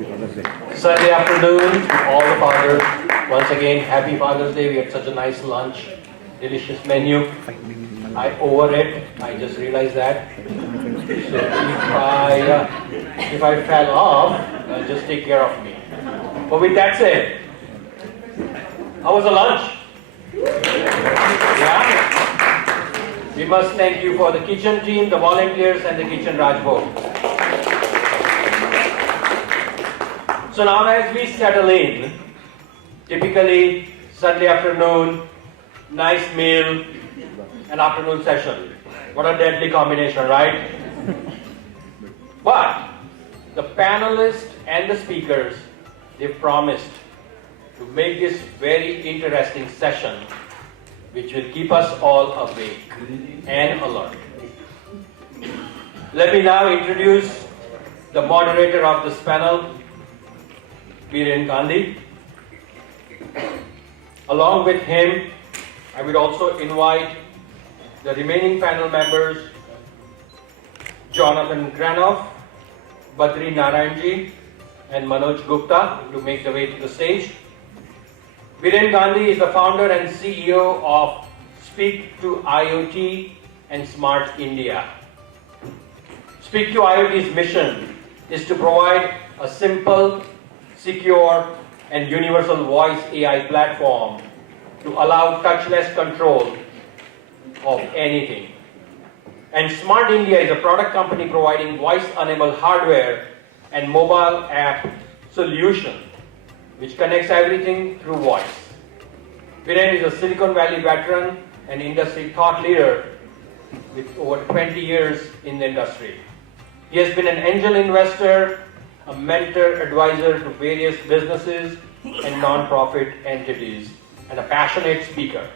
Sunday afternoon to all the fathers. Once again, happy Father's Day. We had such a nice lunch, delicious menu. I overate. I just realized that. So if I fell off, just take care of me. But with that said, how was the lunch? Yeah? We must thank you for the kitchen team, the volunteers, and the kitchen Rajbhog. So now as we settle in, typically Sunday afternoon, nice meal, an afternoon session. What a deadly combination, right? But the panelists and the speakers, they've promised to make this very interesting session, which will keep us all awake and alert. Let me now introduce the moderator of this panel, Biren Gandhi. Along with him, I would also invite the remaining panel members, Jonathan Granoff, Badri Narayanji, and Manoj Gupta, to make the way to the stage. Biren Gandhi is the founder and CEO of Speak to IoT and Smart India. Speak to IoT's mission is to provide a simple, secure, and universal voice AI platform to allow touchless control of anything. And Smart India is a product company providing voice-enabled hardware and mobile app solution which connects everything through voice. Biren is a Silicon Valley veteran and industry thought leader with over 20 years in the industry. He has been an angel investor, a mentor, advisor to various businesses and non-profit entities, and a passionate speaker.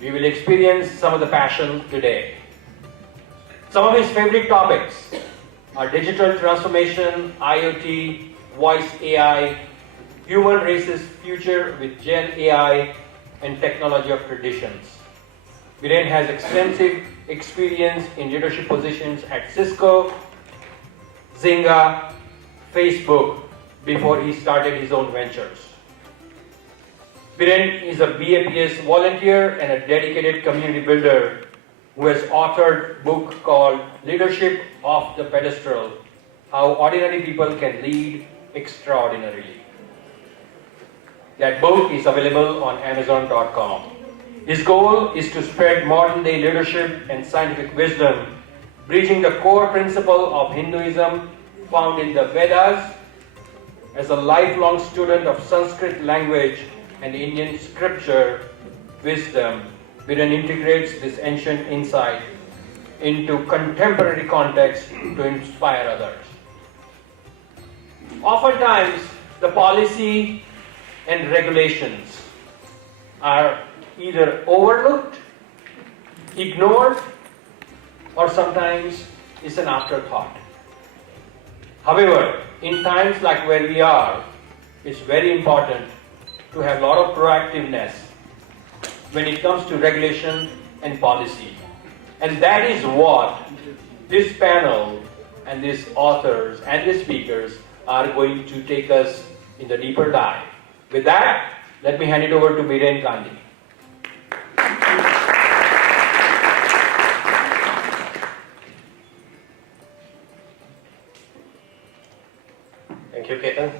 We will experience some of the passion today. Some of his favorite topics are digital transformation, IoT, voice AI, human race's future with Gen AI, and technology of traditions. Biren has extensive experience in leadership positions at Cisco, Zynga, Facebook, before he started his own ventures. Biren is a BAPS volunteer and a dedicated community builder who has authored a book called Leadership Off the Pedestal: How Ordinary People Can Lead Extraordinarily. That book is available on Amazon.com. His goal is to spread modern-day leadership and scientific wisdom, bridging the core principle of Hinduism found in the Vedas. As a lifelong student of Sanskrit language and Indian scripture wisdom, Biren integrates this ancient insight into contemporary context to inspire others. Oftentimes, the policy and regulations are either overlooked, ignored, or sometimes is an afterthought. However, in times like where we are, it's very important to have a lot of proactiveness when it comes to regulation and policy. And that is what this panel and these authors and the speakers are going to take us in the deeper dive. With that, let me hand it over to Biren Gandhi. Thank you, Ketan.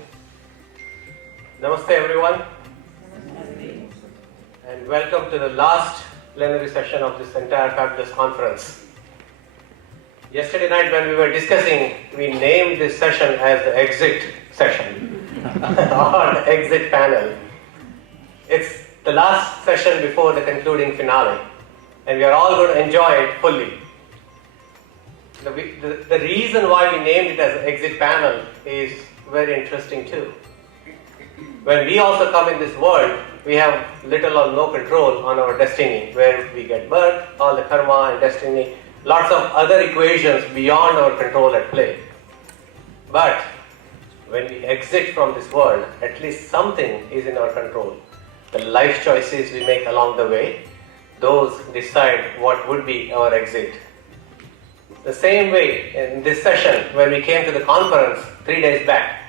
Namaste, everyone. And welcome to the last plenary session of this entire fabulous conference. Yesterday night when we were discussing, we named this session as the exit session or the exit panel. It's the last session before the concluding finale, and we are all going to enjoy it fully. The reason why we named it as the exit panel is very interesting too. When we also come in this world, we have little or no control on our destiny, where we get birth, all the karma and destiny, lots of other equations beyond our control at play. But when we exit from this world, at least something is in our control. The life choices we make along the way, those decide what would be our exit. The same way in this session, when we came to the conference 3 days back,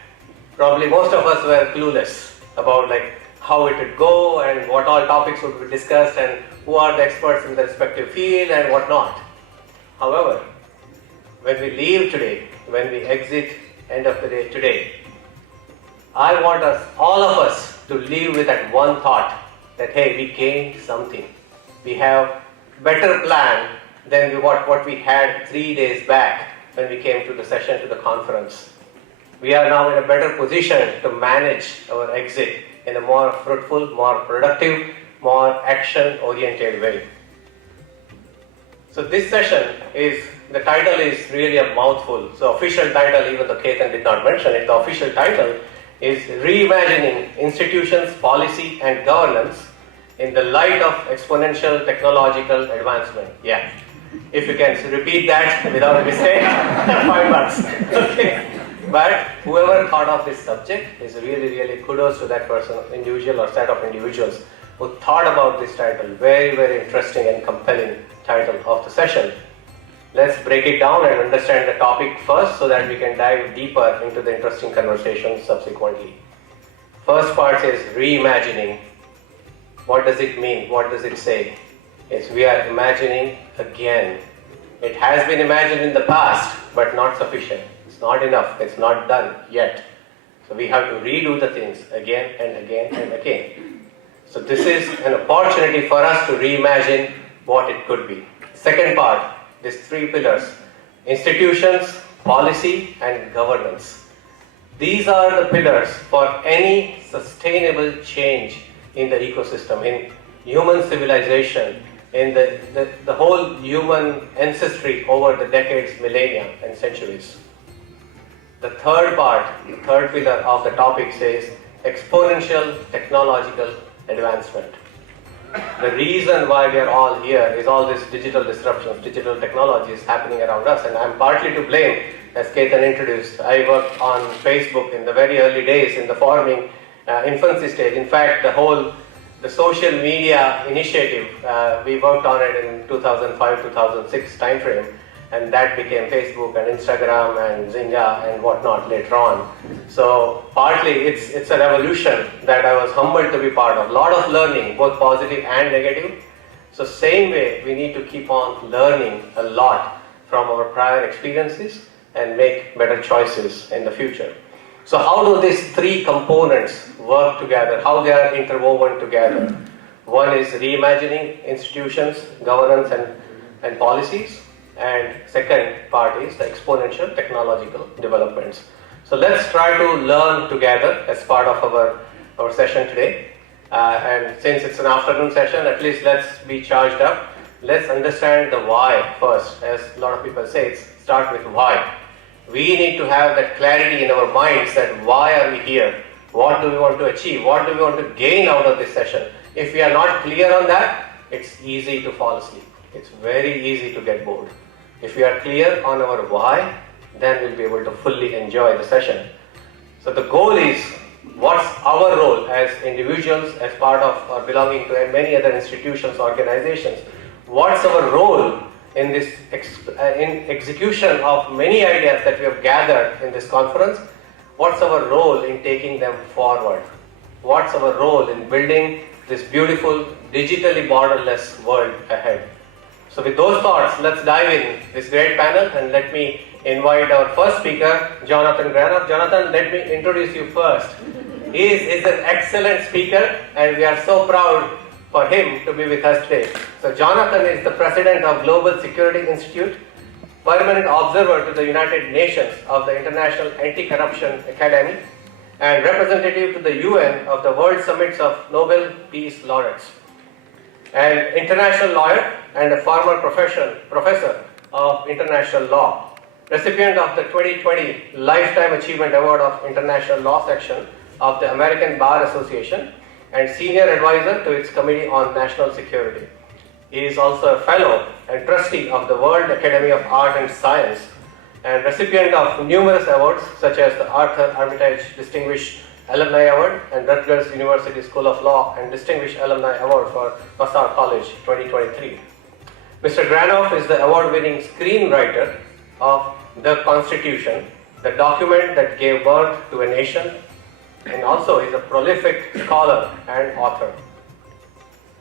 probably most of us were clueless about like how it would go and what all topics would be discussed and who are the experts in the respective field and what not. However, when we leave today, when we exit end of the day today, I want us, all of us, to leave with that one thought that hey, we gained something. We have better plan than what we had 3 days back when we came to the session, to the conference. We are now in a better position to manage our exit in a more fruitful, more productive, more action-oriented way. So this session is, the title is really a mouthful. So official title, even though Ketan did not mention it, the official title is Reimagining Institutions, Policy and Governance in the Light of Exponential Technological Advancement. Yeah. If you can repeat that without a mistake, $5. Okay. But whoever thought of this subject is really kudos to that person, individual or set of individuals who thought about this title. Very, very interesting and compelling title of the session. Let's break it down and understand the topic first so that we can dive deeper into the interesting conversation subsequently. First part is reimagining. What does it mean? What does it say? It's we are imagining again. It has been imagined in the past, but not sufficient. It's not enough. It's not done yet. So we have to redo the things again and again and again. So this is an opportunity for us to reimagine what it could be. Second part, these 3 pillars: institutions, policy, and governance. These are the pillars for any sustainable change in the ecosystem, in human civilization, in the whole human ancestry over the decades, millennia, and centuries. The third part, the third pillar of the topic says exponential technological advancement. The reason why we are all here is all this digital disruptions, digital technology is happening around us, and I'm partly to blame. As Ketan introduced, I worked on Facebook in the very early days, in the forming infancy stage. In fact, the social media initiative, we worked on it in 2005-2006 timeframe, and that became Facebook and Instagram and Zynga and whatnot later on. So partly it's a revolution that I was humbled to be part of. A lot of learning, both positive and negative. So same way, we need to keep on learning a lot from our prior experiences and make better choices in the future. So how do these 3 components work together? How they are interwoven together? One is reimagining institutions, governance and policies. And second part is the exponential technological developments. So let's try to learn together as part of our session today. And since it's an afternoon session, at least let's be charged up. Let's understand the why first. As a lot of people say, start with why. We need to have that clarity in our minds that why are we here? What do we want to achieve? What do we want to gain out of this session? If we are not clear on that, it's easy to fall asleep. It's very easy to get bored. If we are clear on our why, then we'll be able to fully enjoy the session. So the goal is, what's our role as individuals, as part of or belonging to many other institutions, organizations? What's our role in this in execution of many ideas that we have gathered in this conference? What's our role in taking them forward? What's our role in building this beautiful, digitally borderless world ahead? So with those thoughts, let's dive in this great panel, and let me invite our first speaker, Jonathan Granoff. Jonathan, let me introduce you first. He is an excellent speaker, and we are so proud for him to be with us today. So Jonathan is the president of Global Security Institute, permanent observer to the United Nations of the International Anti-Corruption Academy, and representative to the UN of the World Summits of Nobel Peace Laureates. An international lawyer and a former professor of international law, recipient of the 2020 Lifetime Achievement Award of International Law Section of the American Bar Association, and senior advisor to its Committee on National Security. He is also a fellow and trustee of the World Academy of Art and Science, and recipient of numerous awards such as the Arthur Armitage Distinguished Alumni Award and Rutgers University School of Law and Distinguished Alumni Award for Vassar College 2023. Mr. Granoff is the award-winning screenwriter of the Constitution, the document that gave birth to a nation, and also is a prolific scholar and author.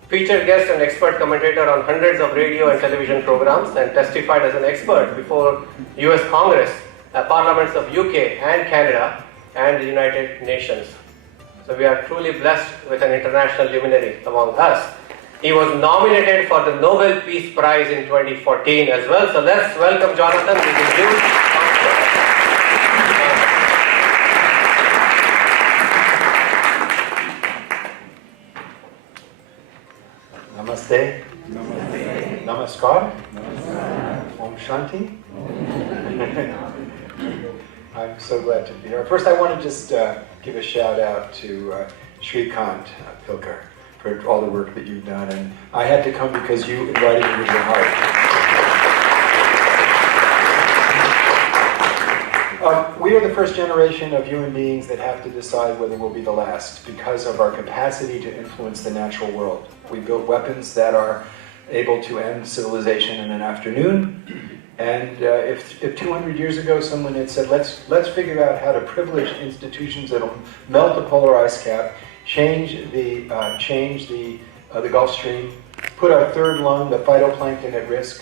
Featured guest and expert commentator on hundreds of radio and television programs, and testified as an expert before US Congress, parliaments of UK and Canada and the United Nations. So we are truly blessed with an international luminary among us. He was nominated for the Nobel Peace Prize in 2014 as well. So let's welcome Jonathan. This is you. Namaste. Namaste. Namaskar. Namaskar. Om Shanti. I'm so glad to be here. First, I want to just give a shout out to Shrikant Pilkar for all the work that you've done. And I had to come because you invited me with your heart. We are the first generation of human beings that have to decide whether we'll be the last because of our capacity to influence the natural world. We built weapons that are able to end civilization in an afternoon. And if 200 years ago someone had said, let's figure out how to privilege institutions that'll melt the polar ice cap, change the Gulf Stream, put our third lung, the phytoplankton, at risk,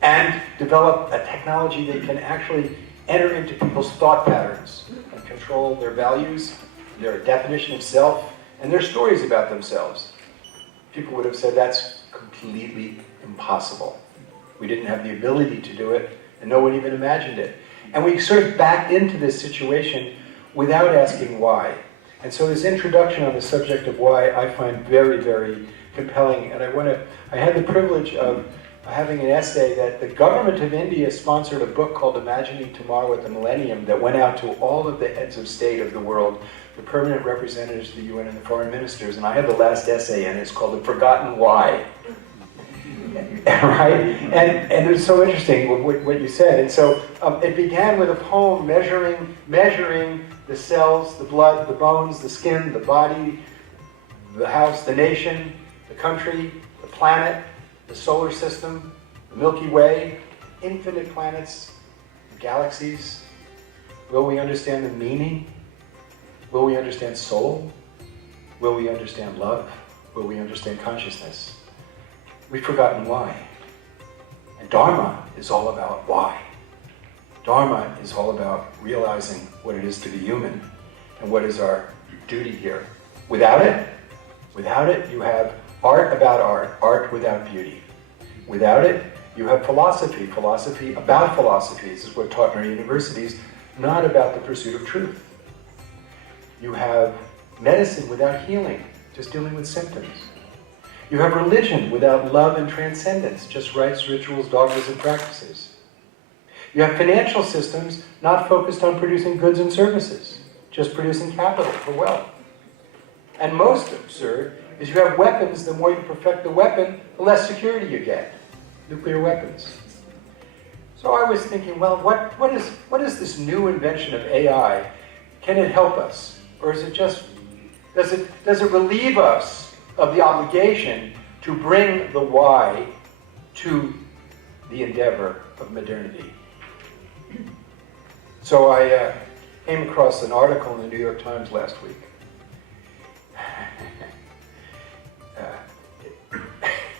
and develop a technology that can actually enter into people's thought patterns and control their values, their definition of self, and their stories about themselves. People would have said that's completely impossible. We didn't have the ability to do it, and no one even imagined it. And we sort of backed into this situation without asking why. And so this introduction on the subject of why I find very, very compelling. And I had the privilege of having an essay that the government of India sponsored a book called Imagining Tomorrow at the Millennium that went out to all of the heads of state of the world, the permanent representatives of the UN and the foreign ministers. And I have the last essay, and it's called The Forgotten Why. Right? And it was so interesting what you said. And so it began with a poem measuring the cells, the blood, the bones, the skin, the body, the house, the nation, the country, the planet, the solar system, the Milky Way, infinite planets, galaxies. Will we understand the meaning? Will we understand soul? Will we understand love? Will we understand consciousness? We've forgotten why. And Dharma is all about why. Dharma is all about realizing what it is to be human and what is our duty here. Without it, you have art about art, art without beauty. Without it, you have philosophy, philosophy about philosophies is what taught in our universities, not about the pursuit of truth. You have medicine without healing, just dealing with symptoms. You have religion without love and transcendence, just rites, rituals, dogmas, and practices. You have financial systems not focused on producing goods and services, just producing capital for wealth. And most absurd is you have weapons. The more you perfect the weapon, the less security you get. Nuclear weapons. So I was thinking, well, what is this new invention of AI? Can it help us? Or is it just, does it relieve us of the obligation to bring the why to the endeavor of modernity? So I came across an article in the New York Times last week.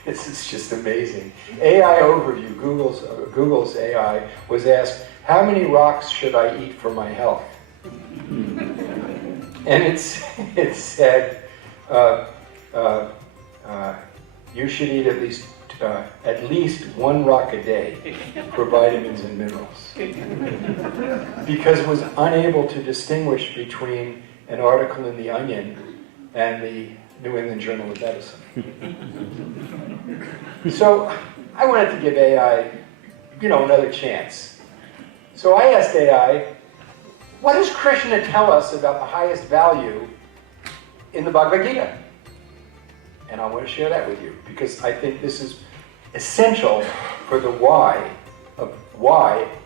This is just amazing. AI overview, Google's AI was asked, how many rocks should I eat for my health? And it said, you should eat at least one rock a day for vitamins and minerals. Because it was unable to distinguish between an article in The Onion and the New England Journal of Medicine. So I wanted to give AI, another chance. So I asked AI, what does Krishna tell us about the highest value in the Bhagavad Gita? And I want to share that with you because I think this is essential for the why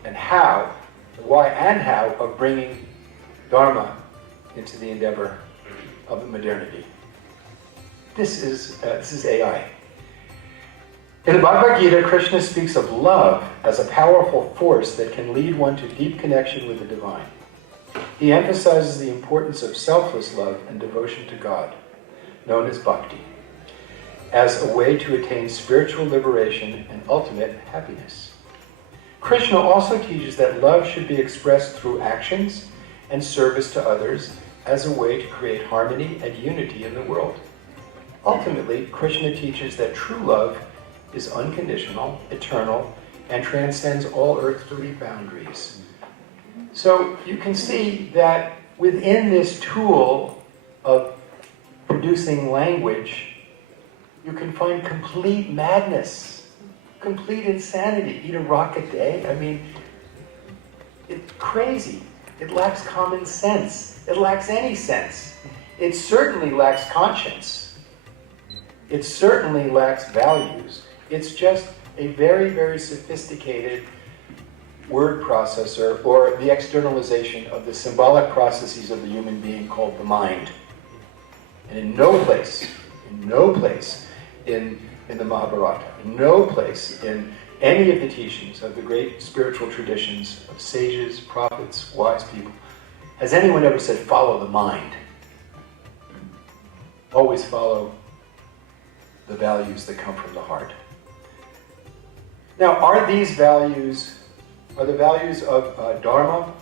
and how of bringing Dharma into the endeavor of modernity. This is AI. In the Bhagavad Gita, Krishna speaks of love as a powerful force that can lead one to deep connection with the divine. He emphasizes the importance of selfless love and devotion to God, known as bhakti, as a way to attain spiritual liberation and ultimate happiness. Krishna also teaches that love should be expressed through actions and service to others as a way to create harmony and unity in the world. Ultimately, Krishna teaches that true love is unconditional, eternal, and transcends all earthly boundaries. So you can see that within this tool of producing language, you can find complete madness, complete insanity. Eat a rock a day? I mean, it's crazy. It lacks common sense. It lacks any sense. It certainly lacks conscience. It certainly lacks values. It's just a very, very sophisticated word processor, or the externalization of the symbolic processes of the human being called the mind. And in no place in the Mahabharata, in no place in any of the teachings of the great spiritual traditions of sages, prophets, wise people, has anyone ever said, follow the mind. Always follow the values that come from the heart. Now, are the values of Dharma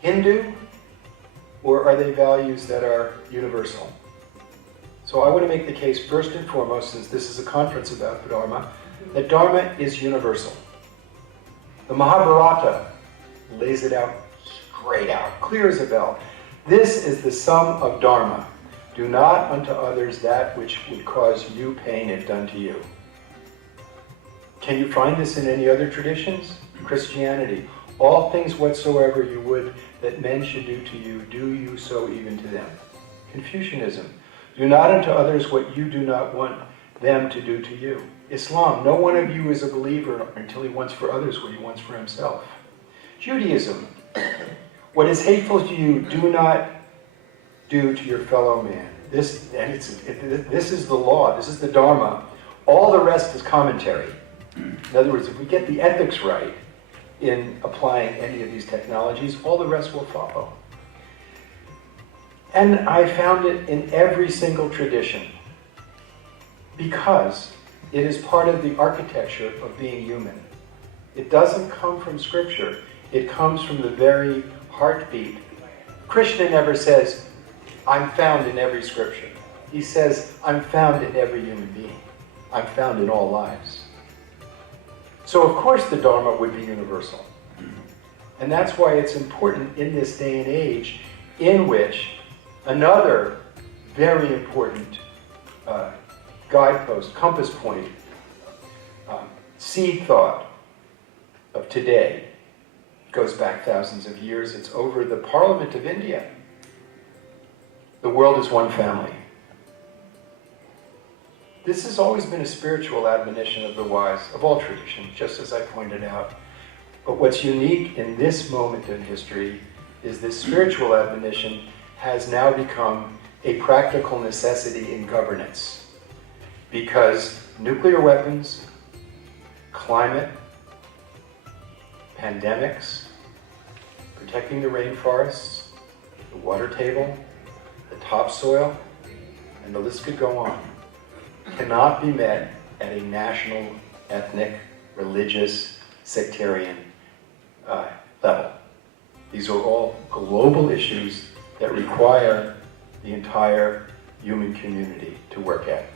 Hindu, or are they values that are universal? So I want to make the case first and foremost, since this is a conference about Dharma, that Dharma is universal. The Mahabharata lays it out straight out, clear as a bell. This is the sum of Dharma. Do not unto others that which would cause you pain if done to you. Can you find this in any other traditions? Christianity. All things whatsoever you would that men should do to you, do you so even to them. Confucianism. Do not unto others what you do not want them to do to you. Islam. No one of you is a believer until he wants for others what he wants for himself. Judaism. What is hateful to you, do not do to your fellow man. This is the law. This is the Dharma. All the rest is commentary. In other words, if we get the ethics right in applying any of these technologies, all the rest will follow. And I found it in every single tradition because it is part of the architecture of being human. It doesn't come from scripture. It comes from the very heartbeat. Krishna never says, I'm found in every scripture. He says, I'm found in every human being. I'm found in all lives. So of course the Dharma would be universal. And that's why it's important in this day and age in which another very important guidepost, compass point, seed thought of today goes back thousands of years. It's over the Parliament of India. The world is one family. This has always been a spiritual admonition of the wise, of all traditions, just as I pointed out. But what's unique in this moment in history is this spiritual admonition has now become a practical necessity in governance. Because nuclear weapons, climate, pandemics, protecting the rainforests, the water table, the topsoil, and the list could go on, cannot be met at a national, ethnic, religious, sectarian level. These are all global issues that require the entire human community to work at.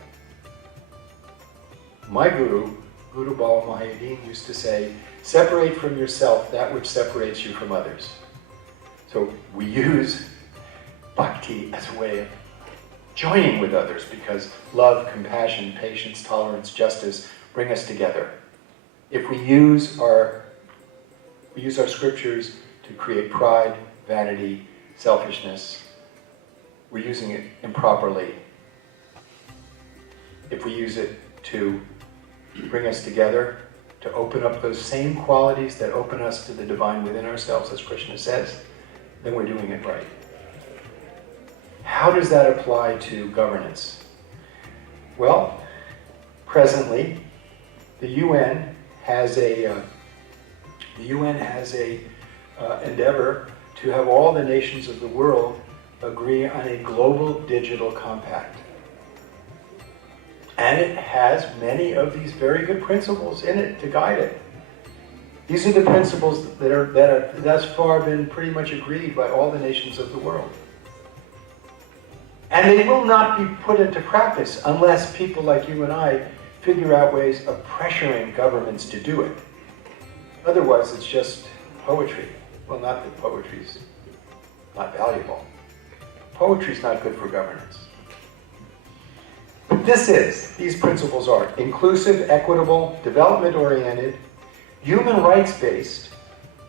My guru, Guru Bala Mahayadin, used to say, separate from yourself that which separates you from others. So we use bhakti as a way of joining with others because love, compassion, patience, tolerance, justice bring us together. If we use our scriptures to create pride, vanity, selfishness, we're using it improperly. If we use it to bring us together, to open up those same qualities that open us to the divine within ourselves, as Krishna says, then we're doing it right. How does that apply to governance? Well, presently, the UN has a endeavor to have all the nations of the world agree on a global digital compact. And it has many of these very good principles in it to guide it. These are the principles that have thus far been pretty much agreed by all the nations of the world. And they will not be put into practice unless people like you and I figure out ways of pressuring governments to do it. Otherwise, it's just poetry. Well, not that poetry's not valuable. Poetry's not good for governance. But these principles are inclusive, equitable, development-oriented, human rights-based,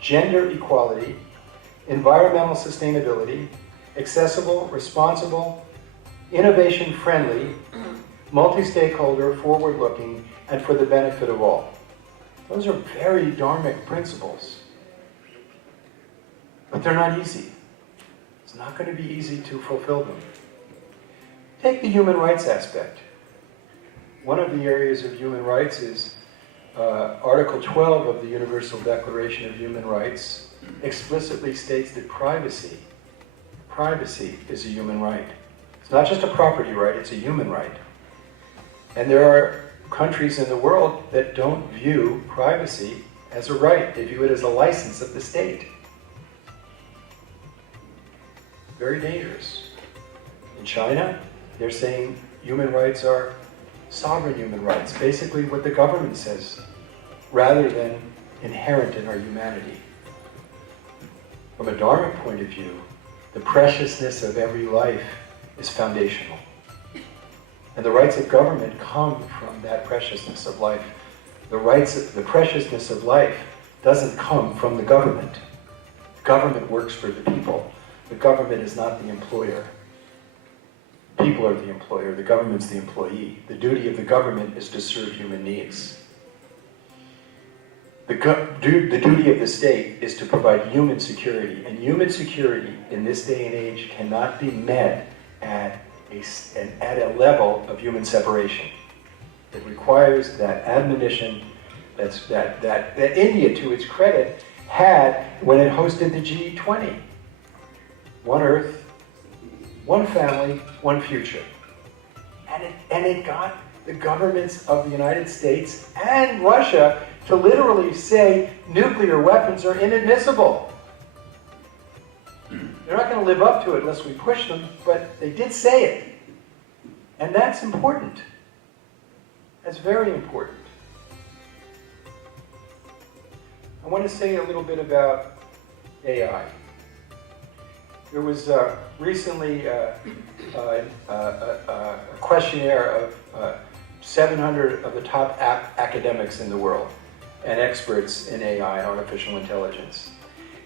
gender equality, environmental sustainability, accessible, responsible, innovation-friendly, multi-stakeholder, forward-looking, and for the benefit of all. Those are very dharmic principles. But they're not easy. It's not going to be easy to fulfill them. Take the human rights aspect. One of the areas of human rights is Article 12 of the Universal Declaration of Human Rights explicitly states that privacy is a human right. It's not just a property right, it's a human right. And there are countries in the world that don't view privacy as a right. They view it as a license of the state. Very dangerous. In China, they're saying human rights are sovereign human rights, basically what the government says, rather than inherent in our humanity. From a dharmic point of view, the preciousness of every life is foundational. And the rights of government come from that preciousness of life. The preciousness of life doesn't come from the government. The government works for the people. The government is not the employer. People are the employer, the government's the employee. The duty of the government is to serve human needs. The duty of the state is to provide human security, and human security in this day and age cannot be met at a level of human separation. It requires that admonition that India, to its credit, had when it hosted the G20. One Earth, one family, one future. And it got the governments of the United States and Russia to literally say nuclear weapons are inadmissible. They're not going to live up to it unless we push them, but they did say it. And that's important. That's very important. I want to say a little bit about AI. There was recently a questionnaire of 700 of the top academics in the world and experts in AI, artificial intelligence.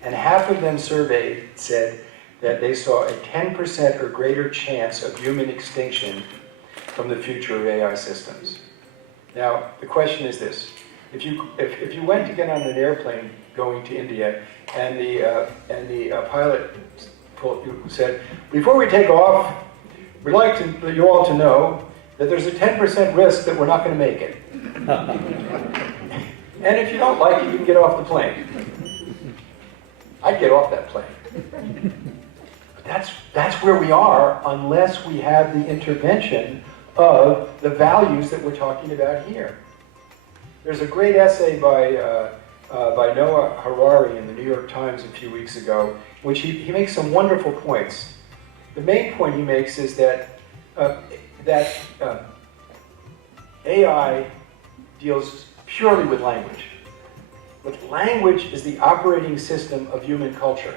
And half of them surveyed said that they saw a 10% or greater chance of human extinction from the future of AI systems. Now, the question is this. If you went to get on an airplane going to India and the pilot said, before we take off, we'd like you all to know that there's a 10% risk that we're not going to make it. And if you don't like it, you can get off the plane. I'd get off that plane. But that's where we are unless we have the intervention of the values that we're talking about here. There's a great essay by Noah Harari in the New York Times a few weeks ago, which he makes some wonderful points. The main point he makes is that AI deals purely with language. But language is the operating system of human culture.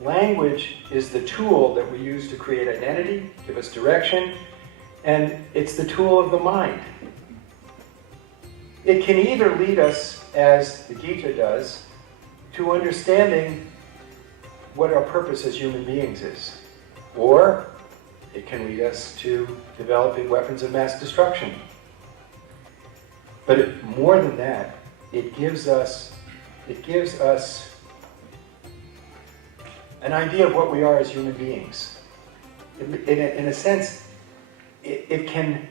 Language is the tool that we use to create identity, give us direction, and it's the tool of the mind. It can either lead us, as the Gita does, to understanding what our purpose as human beings is, or it can lead us to developing weapons of mass destruction. But more than that, it gives us an idea of what we are as human beings. In a sense, it can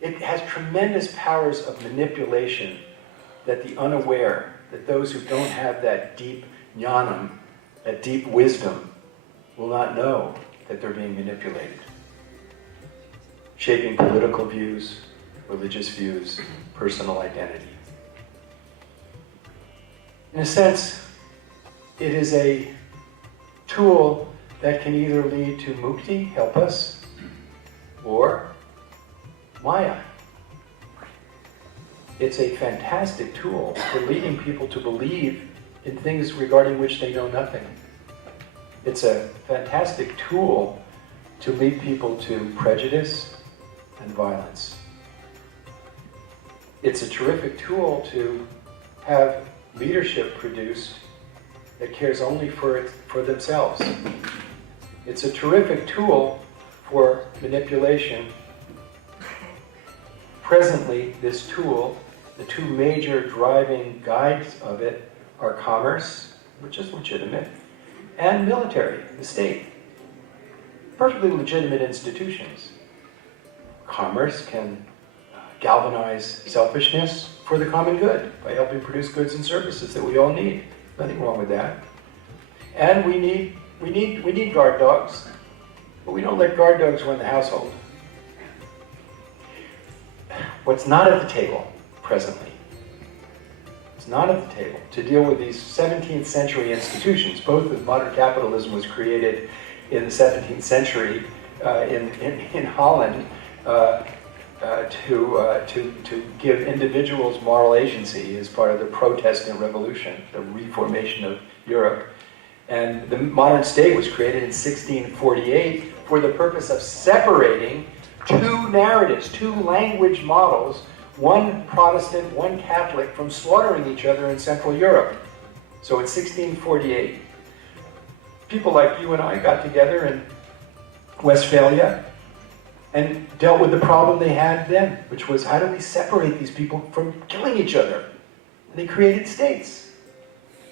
It has tremendous powers of manipulation that the unaware, that those who don't have that deep jnanam, that deep wisdom, will not know that they're being manipulated. Shaping political views, religious views, personal identity. In a sense, it is a tool that can either lead to mukti, help us, or Maya. It's a fantastic tool for leading people to believe in things regarding which they know nothing. It's a fantastic tool to lead people to prejudice and violence. It's a terrific tool to have leadership produced that cares only for themselves. It's a terrific tool for manipulation. Presently, this tool, the two major driving guides of it are commerce, which is legitimate, and military, the state. Perfectly legitimate institutions. Commerce can galvanize selfishness for the common good by helping produce goods and services that we all need. Nothing wrong with that. And we need guard dogs, but we don't let guard dogs run the household. What's not at the table presently, it's not at the table to deal with these 17th century institutions. Both of modern capitalism was created in the 17th century in Holland to give individuals moral agency as part of the Protestant Revolution, the reformation of Europe. And the modern state was created in 1648 for the purpose of separating two narratives, two language models, one Protestant, one Catholic, from slaughtering each other in Central Europe. So in 1648, people like you and I got together in Westphalia and dealt with the problem they had then, which was, how do we separate these people from killing each other? And they created states.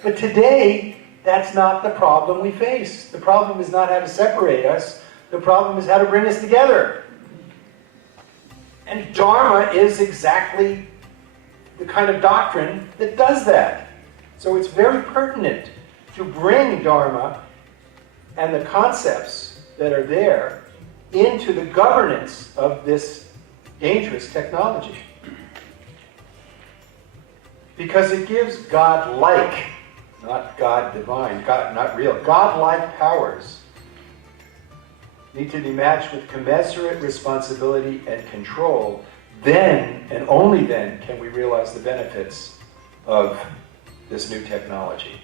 But today, that's not the problem we face. The problem is not how to separate us. The problem is how to bring us together. And Dharma is exactly the kind of doctrine that does that. So it's very pertinent to bring Dharma and the concepts that are there into the governance of this dangerous technology. Because it gives God-like, not God-divine, God, not real, God-like powers need to be matched with commensurate responsibility and control. Then, and only then, can we realize the benefits of this new technology.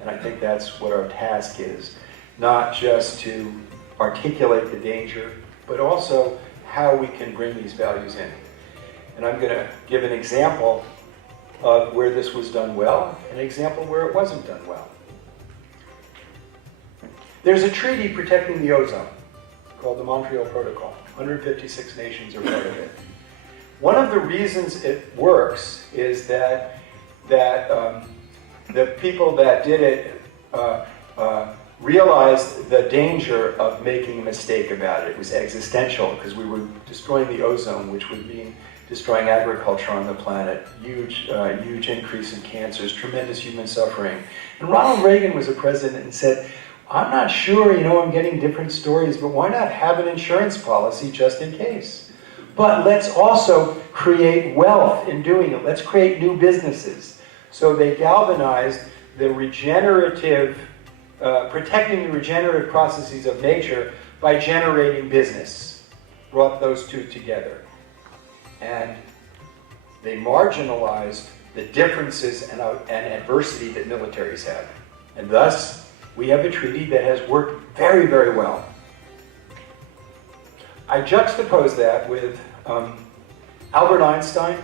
And I think that's what our task is, not just to articulate the danger, but also how we can bring these values in. And I'm going to give an example of where this was done well, and an example where it wasn't done well. There's a treaty protecting the ozone called the Montreal Protocol. 156 nations are part of it. One of the reasons it works is that the people that did it realized the danger of making a mistake about it. It was existential because we were destroying the ozone, which would mean destroying agriculture on the planet, huge increase in cancers, tremendous human suffering. And Ronald Reagan was a president and said, I'm not sure, I'm getting different stories, but why not have an insurance policy just in case? But let's also create wealth in doing it. Let's create new businesses. So they galvanized the regenerative, protecting the regenerative processes of nature by generating business. Brought those two together. And they marginalized the differences and adversity that militaries have. And thus, we have a treaty that has worked very, very well. I juxtapose that with Albert Einstein,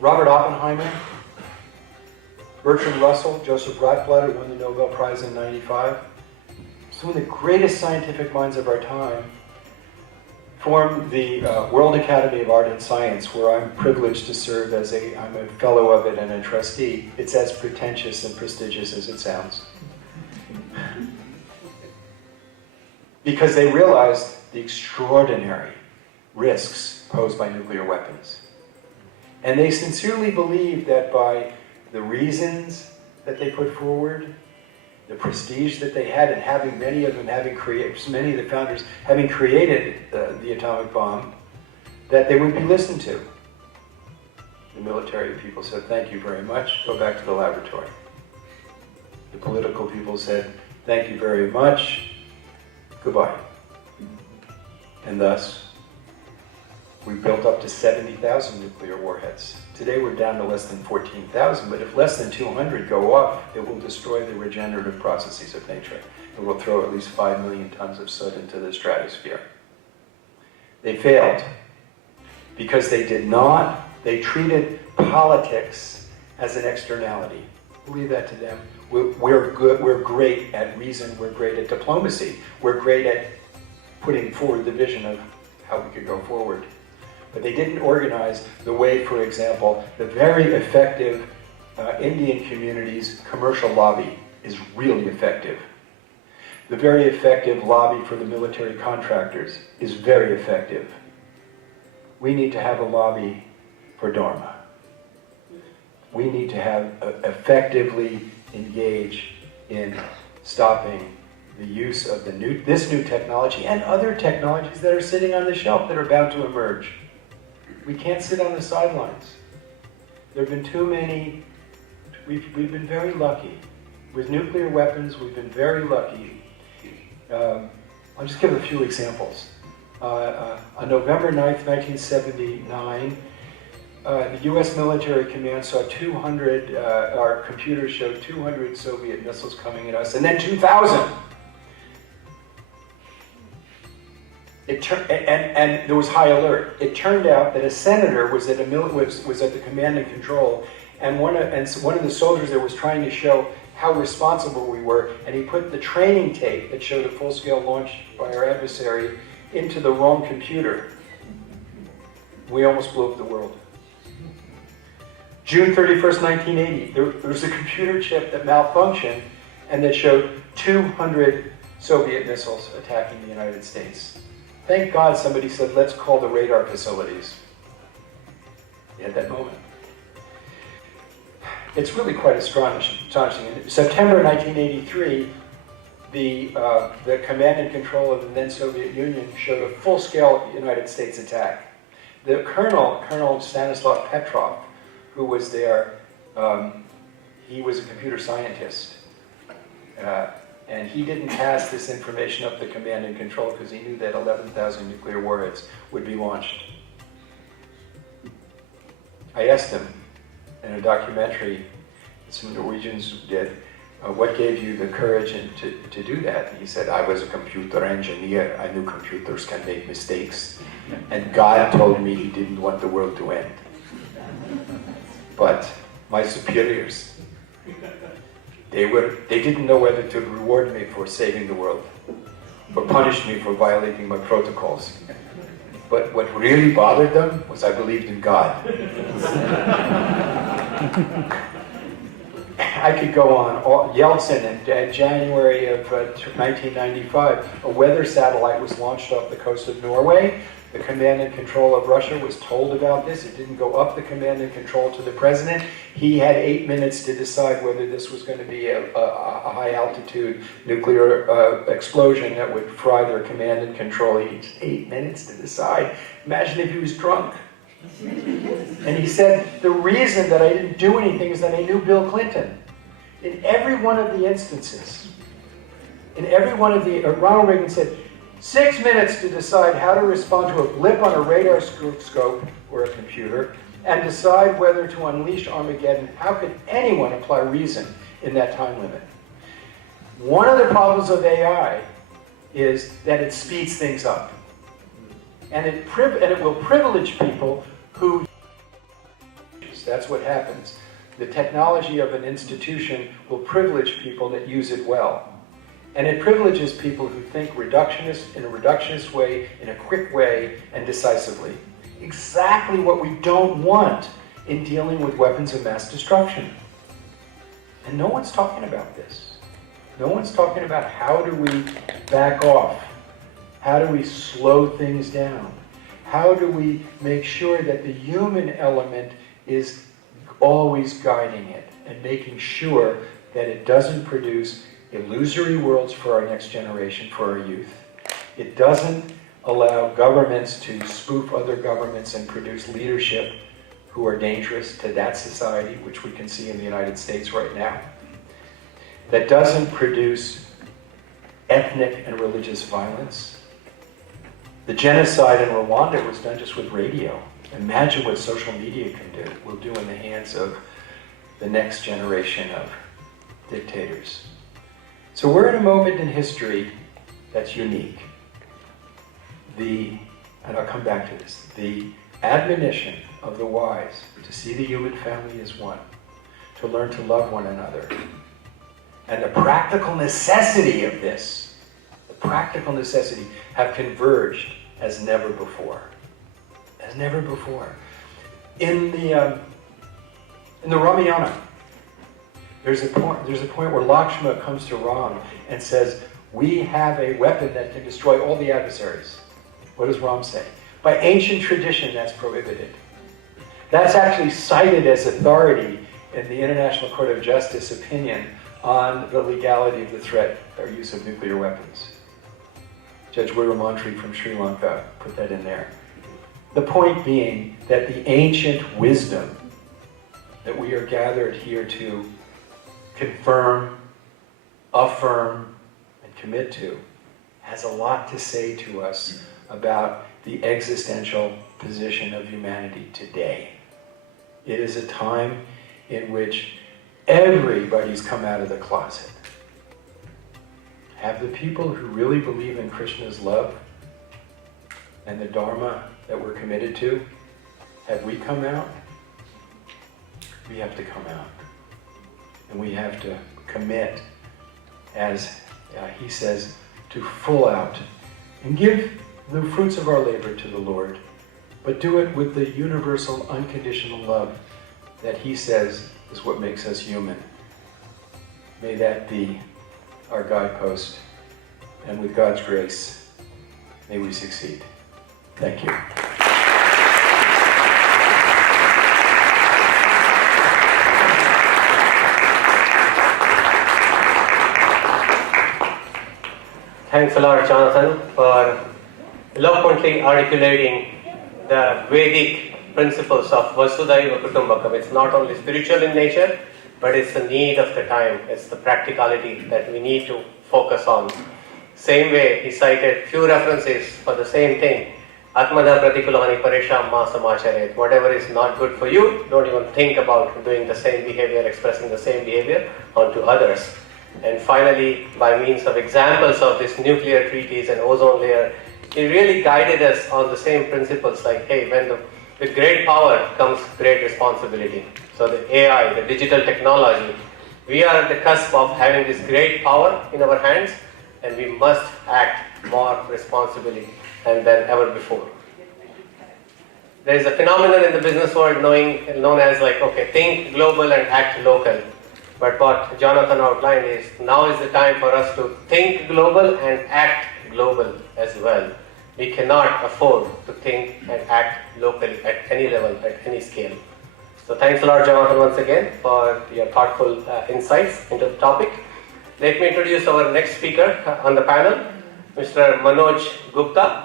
Robert Oppenheimer, Bertrand Russell, Joseph Rotblat, who won the Nobel Prize in '95. Some of the greatest scientific minds of our time formed the World Academy of Art and Science, where I'm privileged to serve as I'm a fellow of it and a trustee. It's as pretentious and prestigious as it sounds. Because they realized the extraordinary risks posed by nuclear weapons. And they sincerely believed that by the reasons that they put forward, the prestige that they had, and having many of them having created, many of the founders having created the atomic bomb, that they would be listened to. The military people said, thank you very much, go back to the laboratory. The political people said, thank you very much, goodbye. And thus, we built up to 70,000 nuclear warheads. Today we're down to less than 14,000, but if less than 200 go off, it will destroy the regenerative processes of nature. It will throw at least 5 million tons of soot into the stratosphere. They failed because they treated politics as an externality. Leave that to them. We're good, we're great at reason, we're great at diplomacy, we're great at putting forward the vision of how we could go forward. But they didn't organize the way, for example, the very effective Indian community's commercial lobby is really effective. The very effective lobby for the military contractors is very effective. We need to have a lobby for Dharma. We need to have effectively engage in stopping the use of this new technology and other technologies that are sitting on the shelf that are bound to emerge. We can't sit on the sidelines. There have been too many. We've been very lucky. With nuclear weapons, we've been very lucky. I'll just give a few examples. On November 9th, 1979, the US military command saw 200, our computers showed 200 Soviet missiles coming at us, and then 2,000. And there was high alert. It turned out that a senator was at the command and control, and one of the soldiers there was trying to show how responsible we were, and he put the training tape that showed a full-scale launch by our adversary into the wrong computer. We almost blew up the world. June 31st, 1980, there was a computer chip that malfunctioned and that showed 200 Soviet missiles attacking the United States. Thank God somebody said, let's call the radar facilities. At that moment. It's really quite astonishing. In September 1983, the command and control of the then Soviet Union showed a full-scale United States attack. The Colonel Stanislav Petrov, who was there, he was a computer scientist. And he didn't pass this information up the command and control because he knew that 11,000 nuclear warheads would be launched. I asked him in a documentary some Norwegians did, what gave you the courage to do that? And he said, I was a computer engineer. I knew computers can make mistakes. And God told me he didn't want the world to end. But my superiors, they didn't know whether to reward me for saving the world or punish me for violating my protocols. But what really bothered them was I believed in God. I could go on. Yeltsin, in January of 1995, a weather satellite was launched off the coast of Norway. The command and control of Russia was told about this. It didn't go up the command and control to the president. He had 8 minutes to decide whether this was going to be a high-altitude nuclear explosion that would fry their command and control. He had 8 minutes to decide. Imagine if he was drunk. And he said, the reason that I didn't do anything is that I knew Bill Clinton. In every one of the instances, Ronald Reagan said, 6 minutes to decide how to respond to a blip on a radar scope or a computer, and decide whether to unleash Armageddon. How could anyone apply reason in that time limit? One of the problems of AI is that it speeds things up. And it will privilege people who... That's what happens. The technology of an institution will privilege people that use it well. And it privileges people who think in a reductionist way, in a quick way, and decisively. Exactly what we don't want in dealing with weapons of mass destruction. And no one's talking about this. No one's talking about how do we back off? How do we slow things down? How do we make sure that the human element is always guiding it and making sure that it doesn't produce illusory worlds for our next generation, for our youth? It doesn't allow governments to spoof other governments and produce leadership who are dangerous to that society, which we can see in the United States right now. That doesn't produce ethnic and religious violence. The genocide in Rwanda was done just with radio. Imagine what social media will do in the hands of the next generation of dictators. So we're in a moment in history that's unique. And I'll come back to this, the admonition of the wise to see the human family as one, to learn to love one another, and the practical necessity of this, the practical necessity, have converged as never before. As never before. In the Ramayana, there's a point where Lakshmana comes to Ram and says, we have a weapon that can destroy all the adversaries. What does Ram say? By ancient tradition, that's prohibited. That's actually cited as authority in the International Court of Justice opinion on the legality of the threat or use of nuclear weapons. Judge Weeramantri from Sri Lanka put that in there. The point being that the ancient wisdom that we are gathered here to confirm, affirm, and commit to has a lot to say to us about the existential position of humanity today. It is a time in which everybody's come out of the closet. Have the people who really believe in Krishna's love and the Dharma that we're committed to, have we come out? We have to come out. And we have to commit, as he says, to full out and give the fruits of our labor to the Lord, but do it with the universal, unconditional love that he says is what makes us human. May that be our guidepost, and with God's grace, may we succeed. Thank you. Thanks a lot, Jonathan, for eloquently articulating the Vedic principles of Vasudhaiva Kutumbakam. It's not only spiritual in nature, but it's the need of the time. It's the practicality that we need to focus on. Same way, he cited few references for the same thing. Atmada pratikulahani paresham ma samacharet. Whatever is not good for you, don't even think about doing the same behavior, expressing the same behavior onto others. And finally, by means of examples of this nuclear treaties and ozone layer, he really guided us on the same principles like, hey, with great power comes great responsibility. So the AI, the digital technology, we are at the cusp of having this great power in our hands, and we must act more responsibly than ever before. There is a phenomenon in the business world known as like, okay, think global and act local. But what Jonathan outlined is, now is the time for us to think global and act global as well. We cannot afford to think and act locally at any level, at any scale. So thanks a lot, Jonathan, once again for your thoughtful insights into the topic. Let me introduce our next speaker on the panel, Mr. Manoj Gupta.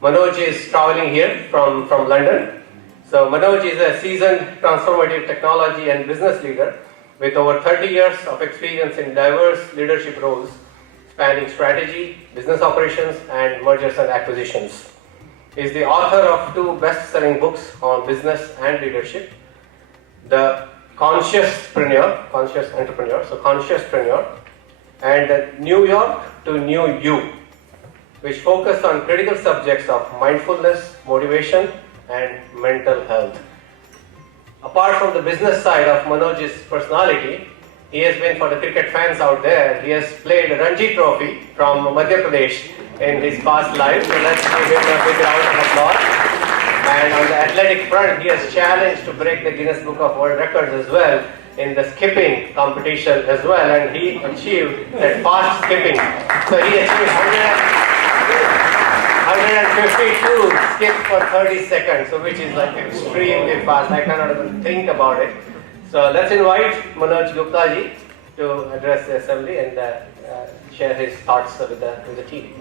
Manoj is traveling here from London. So Manoj is a seasoned transformative technology and business leader with over 30 years of experience in diverse leadership roles, spanning strategy, business operations, and mergers and acquisitions. He is the author of 2 best-selling books on business and leadership, The Consciouspreneur, and the New York to New You, which focus on critical subjects of mindfulness, motivation, and mental health. Apart from the business side of Manoj's personality, he has been, for the cricket fans out there, he has played Ranji Trophy from Madhya Pradesh in his past life. So let's give him a big round of applause. And on the athletic front, he has challenged to break the Guinness Book of World Records as well in the skipping competition as well, and he achieved that fast skipping. So he achieved 100. 152 skips for 30 seconds, so which is like extremely fast. I cannot even think about it. So let's invite Manoj Gupta ji to address the assembly and share his thoughts with the team.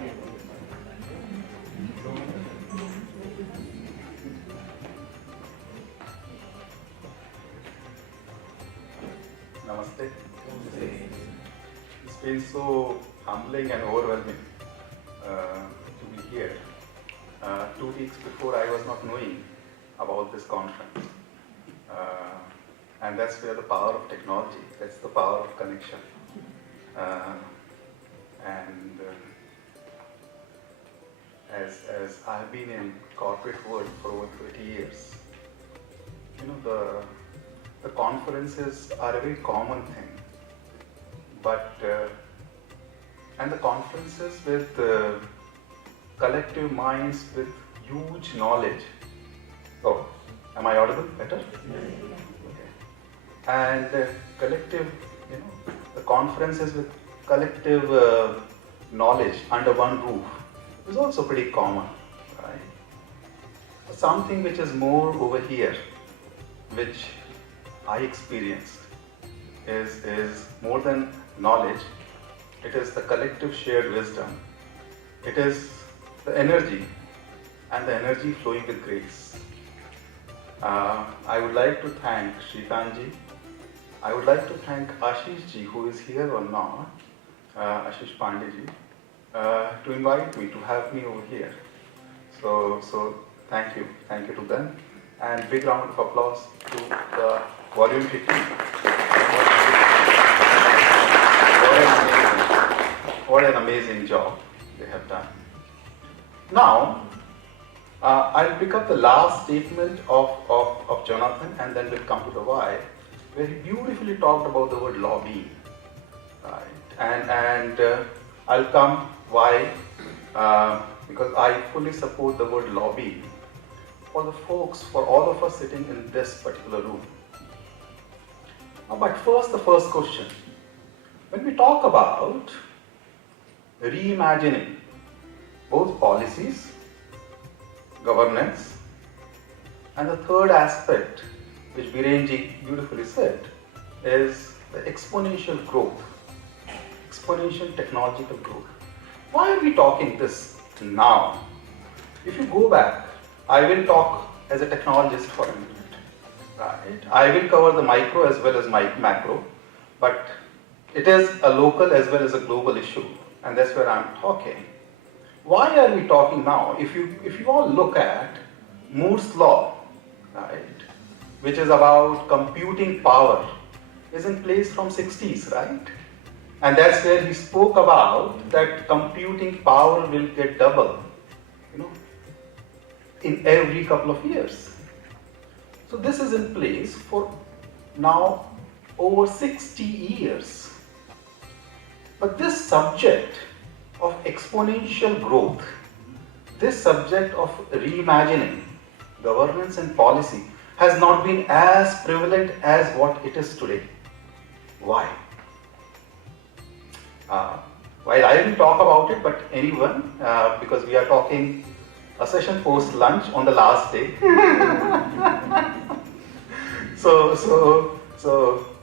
Namaste. It's been so humbling and overwhelming to be here. 2 weeks before, I was not knowing about this conference. And that's where the power of technology, that's the power of connection. As I've been in corporate world for over 30 years, you know, the conferences are a very common thing, but and the conferences with collective minds with huge knowledge. Oh, am I audible better? Okay. And collective, you know, the conferences with collective knowledge under one roof is also pretty common, right? Something which is more over here, which I experienced, is more than knowledge. It is the collective shared wisdom. It is the energy, and the energy flowing with grace. I would like to thank Shrikant ji. I would like to thank Ashish ji, who is here or not, Ashish Pandey ji, to invite me, to have me over here. So thank you to them, and big round of applause to the voluntary team. What an amazing job they have done. Now, I'll pick up the last statement of Jonathan, and then we'll come to the why, where he beautifully talked about the word lobbying, right? And I'll come why, because I fully support the word lobbying for the folks, for all of us sitting in this particular room. But first, the first question. When we talk about reimagining both policies, governance, and the third aspect, which Birenji beautifully said, is the exponential growth, exponential technological growth. Why are we talking this now? If you go back, I will talk as a technologist for a minute. Right. I will cover the micro as well as macro, but it is a local as well as a global issue, and that's where I'm talking. Why are we talking now? If you all look at Moore's law, right, which is about computing power, is in place from 60s, right? And that's where he spoke about that computing power will get double, you know, in every couple of years. So this is in place for now over 60 years. But this subject of exponential growth, this subject of reimagining governance and policy has not been as prevalent as what it is today. Why? While I will talk about it, but anyone, because we are talking a session post lunch on the last day. So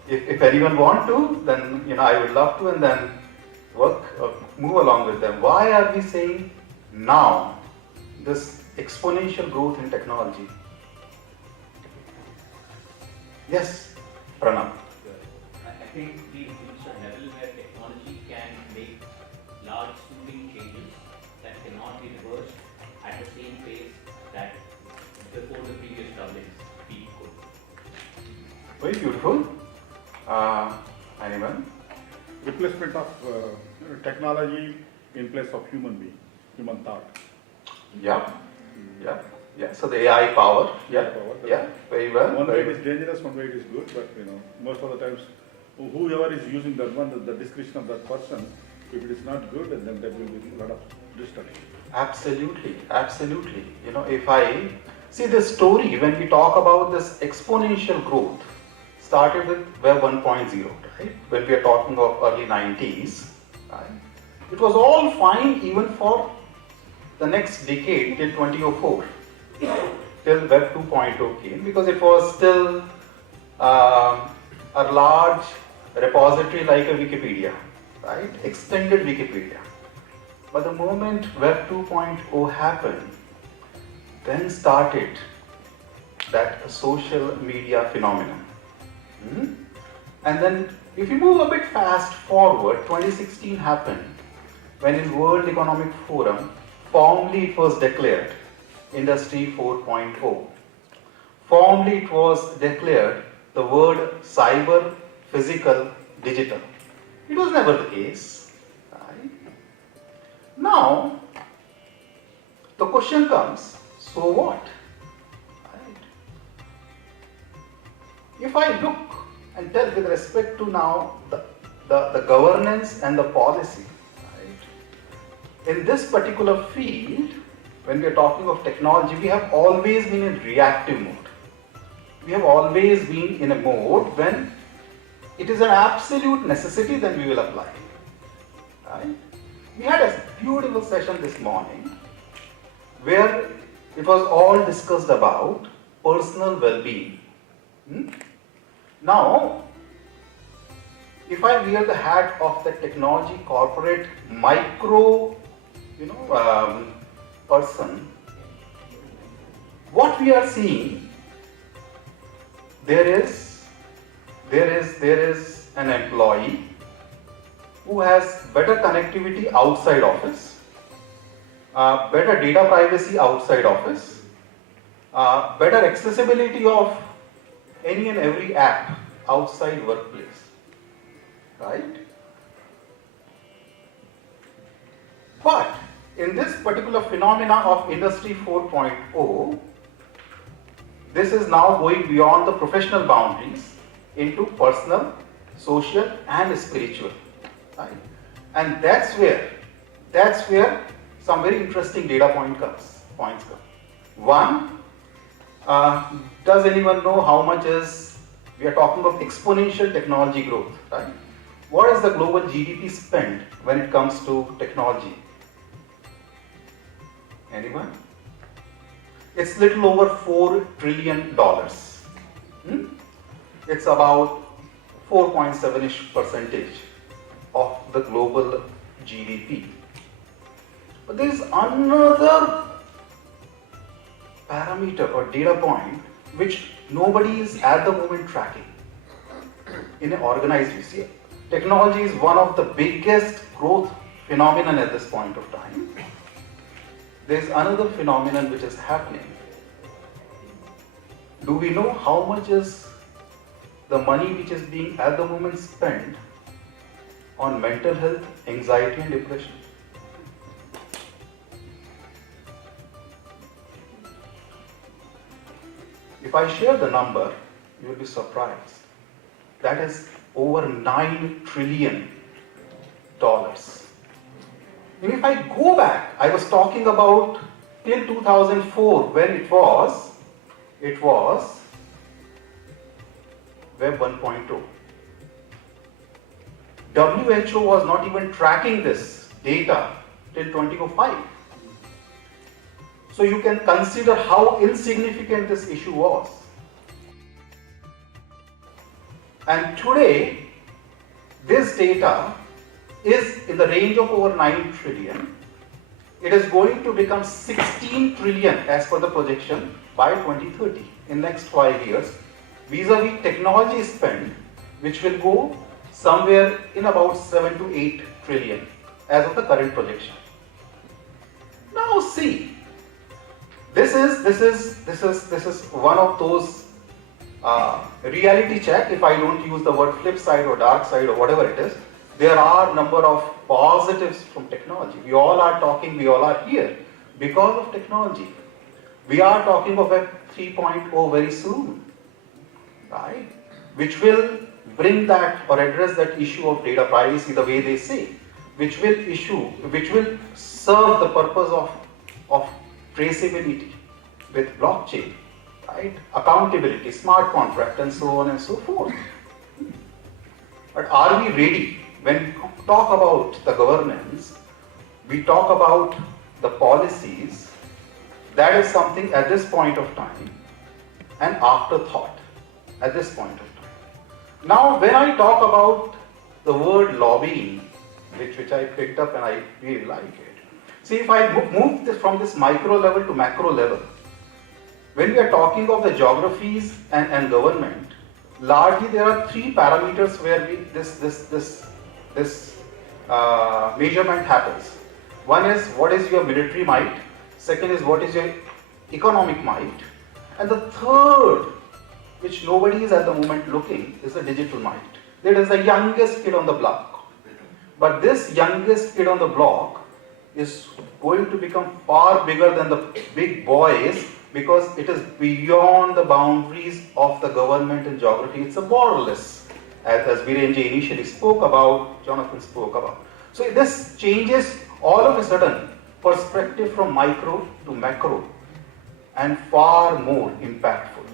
if anyone want to, then I would love to, and then move along with them. Why are we saying now this exponential growth in technology? Yes, Pranav. I think we reached a level where technology can make large sweeping changes that cannot be reversed at the same pace that before the previous doublings peak could. Very beautiful. Anyone? Replacement of technology in place of human being, human thought. Yeah. So the AI power. Yeah. Very well. One way it is dangerous, one way it is good, but most of the times, whoever is using that one, the discretion of that person, if it is not good, then there will be a lot of destruction. Absolutely. If I see this story, when we talk about this exponential growth, started with Web 1.0, right? When we are talking of early 90s, right? It was all fine even for the next decade till 2004, till Web 2.0 came, because it was still a large repository like a Wikipedia, right? Extended Wikipedia. But the moment Web 2.0 happened, then started that social media phenomenon. And then if you move a bit fast forward, 2016 happened when in World Economic Forum, formally it was declared Industry 4.0. Formally it was declared the word cyber, physical, digital. It was never the case. Right? Now, the question comes, so what? Right? If I look and tell with respect to now the governance and the policy, right? In this particular field, when we are talking of technology, we have always been in reactive mode. We have always been in a mode when it is an absolute necessity, then we will apply. Right? We had a beautiful session this morning where it was all discussed about personal well-being. Now, if I wear the hat of the technology corporate micro, person, what we are seeing, there is an employee who has better connectivity outside office, better data privacy outside office, better accessibility of any and every app outside workplace, right? But in this particular phenomena of Industry 4.0, this is now going beyond the professional boundaries into personal, social and spiritual, right? And that's where some very interesting data points come. One, does anyone know how much we are talking of exponential technology growth, right? What is the global GDP spend when it comes to technology? Anyone? It's little over $4 trillion. It's about 4.7% of the global GDP. But there is another parameter or data point which nobody is at the moment tracking in an organized way. Technology is one of the biggest growth phenomenon at this point of time. There is another phenomenon which is happening. Do we know how much is the money which is being at the moment spent on mental health, anxiety and depression? If I share the number, you will be surprised. That is over $9 trillion. And if I go back, I was talking about till 2004 when it was Web 1.0. WHO was not even tracking this data till 2005. So you can consider how insignificant this issue was. And today, this data is in the range of over 9 trillion. It is going to become 16 trillion as per the projection by 2030, in next 5 years, vis-a-vis technology spend, which will go somewhere in about 7 to 8 trillion as of the current projection. Now see, this is one of those reality check. If I don't use the word flip side or dark side or whatever it is, there are number of positives from technology. We all are talking, we all are here because of technology. We are talking of Web 3.0 very soon, right? Which will bring that or address that issue of data privacy the way they say, which will serve the purpose of traceability with blockchain, right? Accountability, smart contract and so on and so forth. But are we ready? When we talk about the governance, we talk about the policies, that is something at this point of time an afterthought at this point of time. Now, when I talk about the word lobbying, which I picked up and I really like it. See, if I move this from this micro level to macro level, when we are talking of the geographies and government, largely there are three parameters where this measurement happens. One is what is your military might, second is what is your economic might, and the third, which nobody is at the moment looking, is the digital might. That is the youngest kid on the block. But this youngest kid on the block is going to become far bigger than the big boys because it is beyond the boundaries of the government and geography. It's a borderless, as Virenji initially spoke about, Jonathan spoke about. So this changes all of a sudden perspective from micro to macro and far more impactful.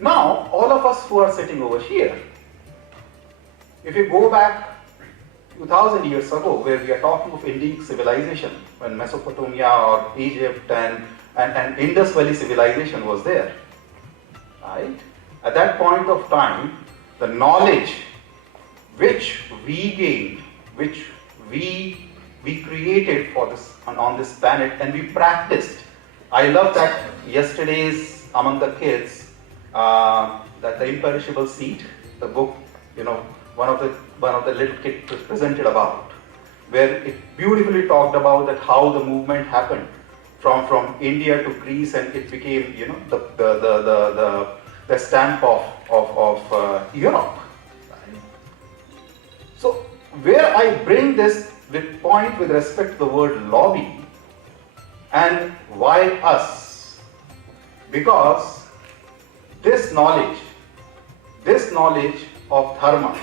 Now, all of us who are sitting over here, if you go back 2000 years ago, where we are talking of Indic civilization, when Mesopotamia or Egypt and Indus Valley civilization was there, right? At that point of time, the knowledge which we gained, which we created for this on this planet, and we practiced. I love that yesterday's among the kids, that the imperishable seed, the book, one of the little kids presented about, where it beautifully talked about that how the movement happened from India to Greece, and it became the stamp of Europe. So where I bring this point with respect to the word lobby, and why us? Because this knowledge of dharma,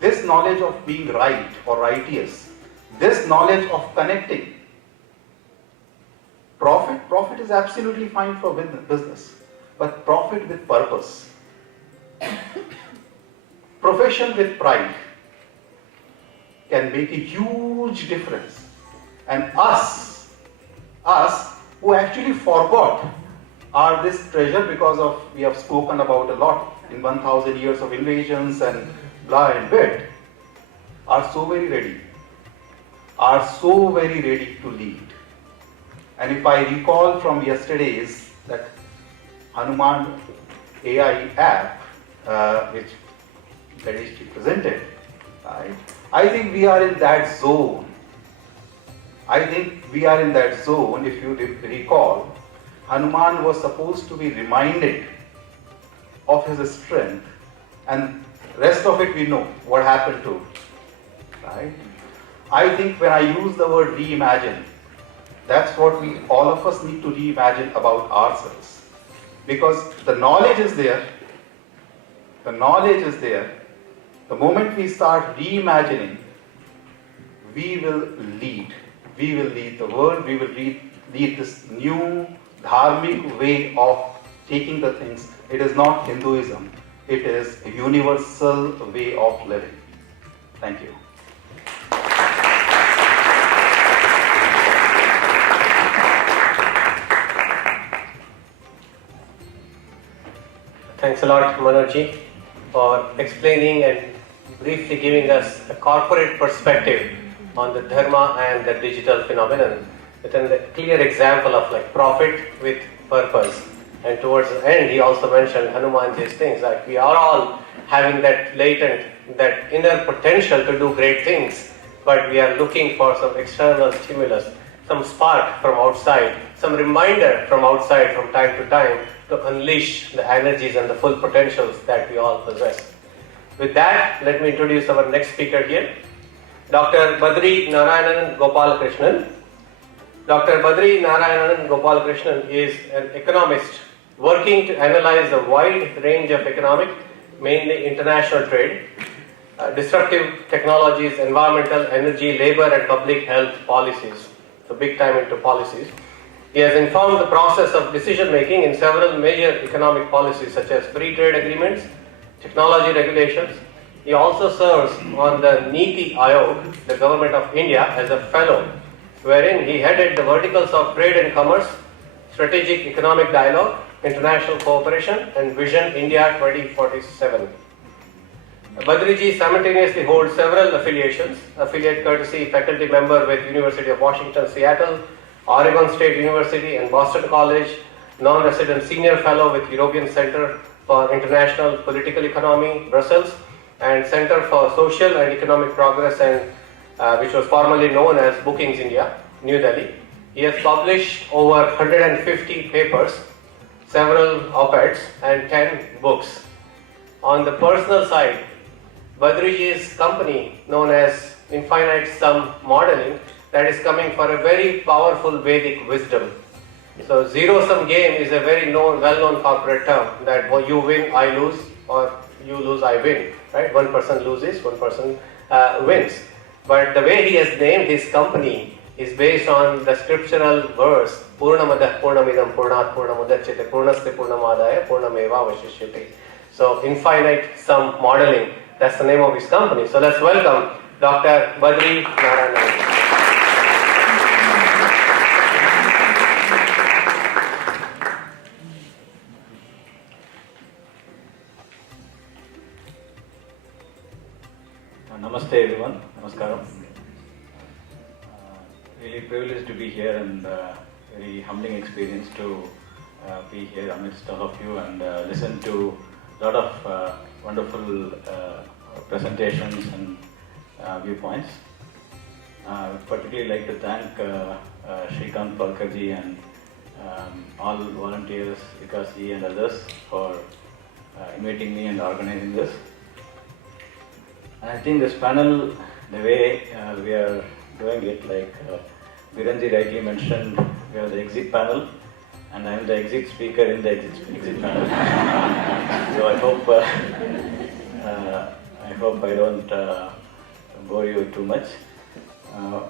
this knowledge of being right or righteous, this knowledge of connecting, profit is absolutely fine for business, but profit with purpose, profession with pride can make a huge difference. And us who actually forgot are this treasure because we have spoken about a lot in 1000 years of invasions and blah and bit, are so very ready to lead. And if I recall from yesterday's that Hanuman AI app, which Ganesh presented, right? I think we are in that zone. If you recall, Hanuman was supposed to be reminded of his strength, and rest of it we know what happened to, right? I think when I use the word reimagine, that's what all of us need to reimagine about ourselves. Because the knowledge is there. The moment we start reimagining, we will lead. We will lead the world. We will lead this new dharmic way of taking the things. It is not Hinduism. It is a universal way of living. Thank you. Thanks a lot, Manojji, for explaining and briefly giving us a corporate perspective on the dharma and the digital phenomenon, with a clear example of like profit with purpose. And towards the end, he also mentioned Hanumanji's things, like we are all having that latent, that inner potential to do great things, but we are looking for some external stimulus, some spark from outside, some reminder from outside from time to time to unleash the energies and the full potentials that we all possess. With that, let me introduce our next speaker here, Dr. Badri Narayanan Gopalakrishnan. Dr. Badri Narayanan Gopalakrishnan is an economist working to analyze a wide range of economic, mainly international trade, disruptive technologies, environmental, energy, labor and public health policies. So big time into policies. He has informed the process of decision making in several major economic policies such as free trade agreements, technology regulations. He also serves on the Niti Aayog, the government of India, as a fellow wherein he headed the verticals of trade and commerce, strategic economic dialogue, international cooperation, and Vision India 2047. Badriji simultaneously holds several affiliations, affiliate courtesy faculty member with University of Washington, Seattle, Oregon State University and Boston College, non-resident senior fellow with European Center for International Political Economy, Brussels, and Center for Social and Economic Progress, and which was formerly known as Bookings India, New Delhi. He has published over 150 papers, several op-eds, and 10 books. On the personal side, Badriji's company, known as Infinite Sum Modeling, that is coming for a very powerful Vedic wisdom. So zero-sum game is a very well-known corporate term that you win, I lose, or you lose, I win. Right? One person loses, one person wins. But the way he has named his company is based on the scriptural verse, Purnamadah Purnamidam Purnat Purnamudachyate Purnaste Purnamadaya Purnameva Vashishyate. So Infinite Sum Modeling, that's the name of his company. So let's welcome Dr. Badri Narayanan. Namaste everyone, Namaskaram. Really privileged to be here and very humbling experience to be here amidst all of you and listen to a lot of wonderful presentations and viewpoints. I would particularly like to thank Shrikant Palkarji and all volunteers, Vikasji and others for inviting me and organizing this. I think this panel, the way we are doing it, like Virenji rightly mentioned, we have the exit panel, and I am the exit speaker in the exit panel. So I hope I don't bore you too much.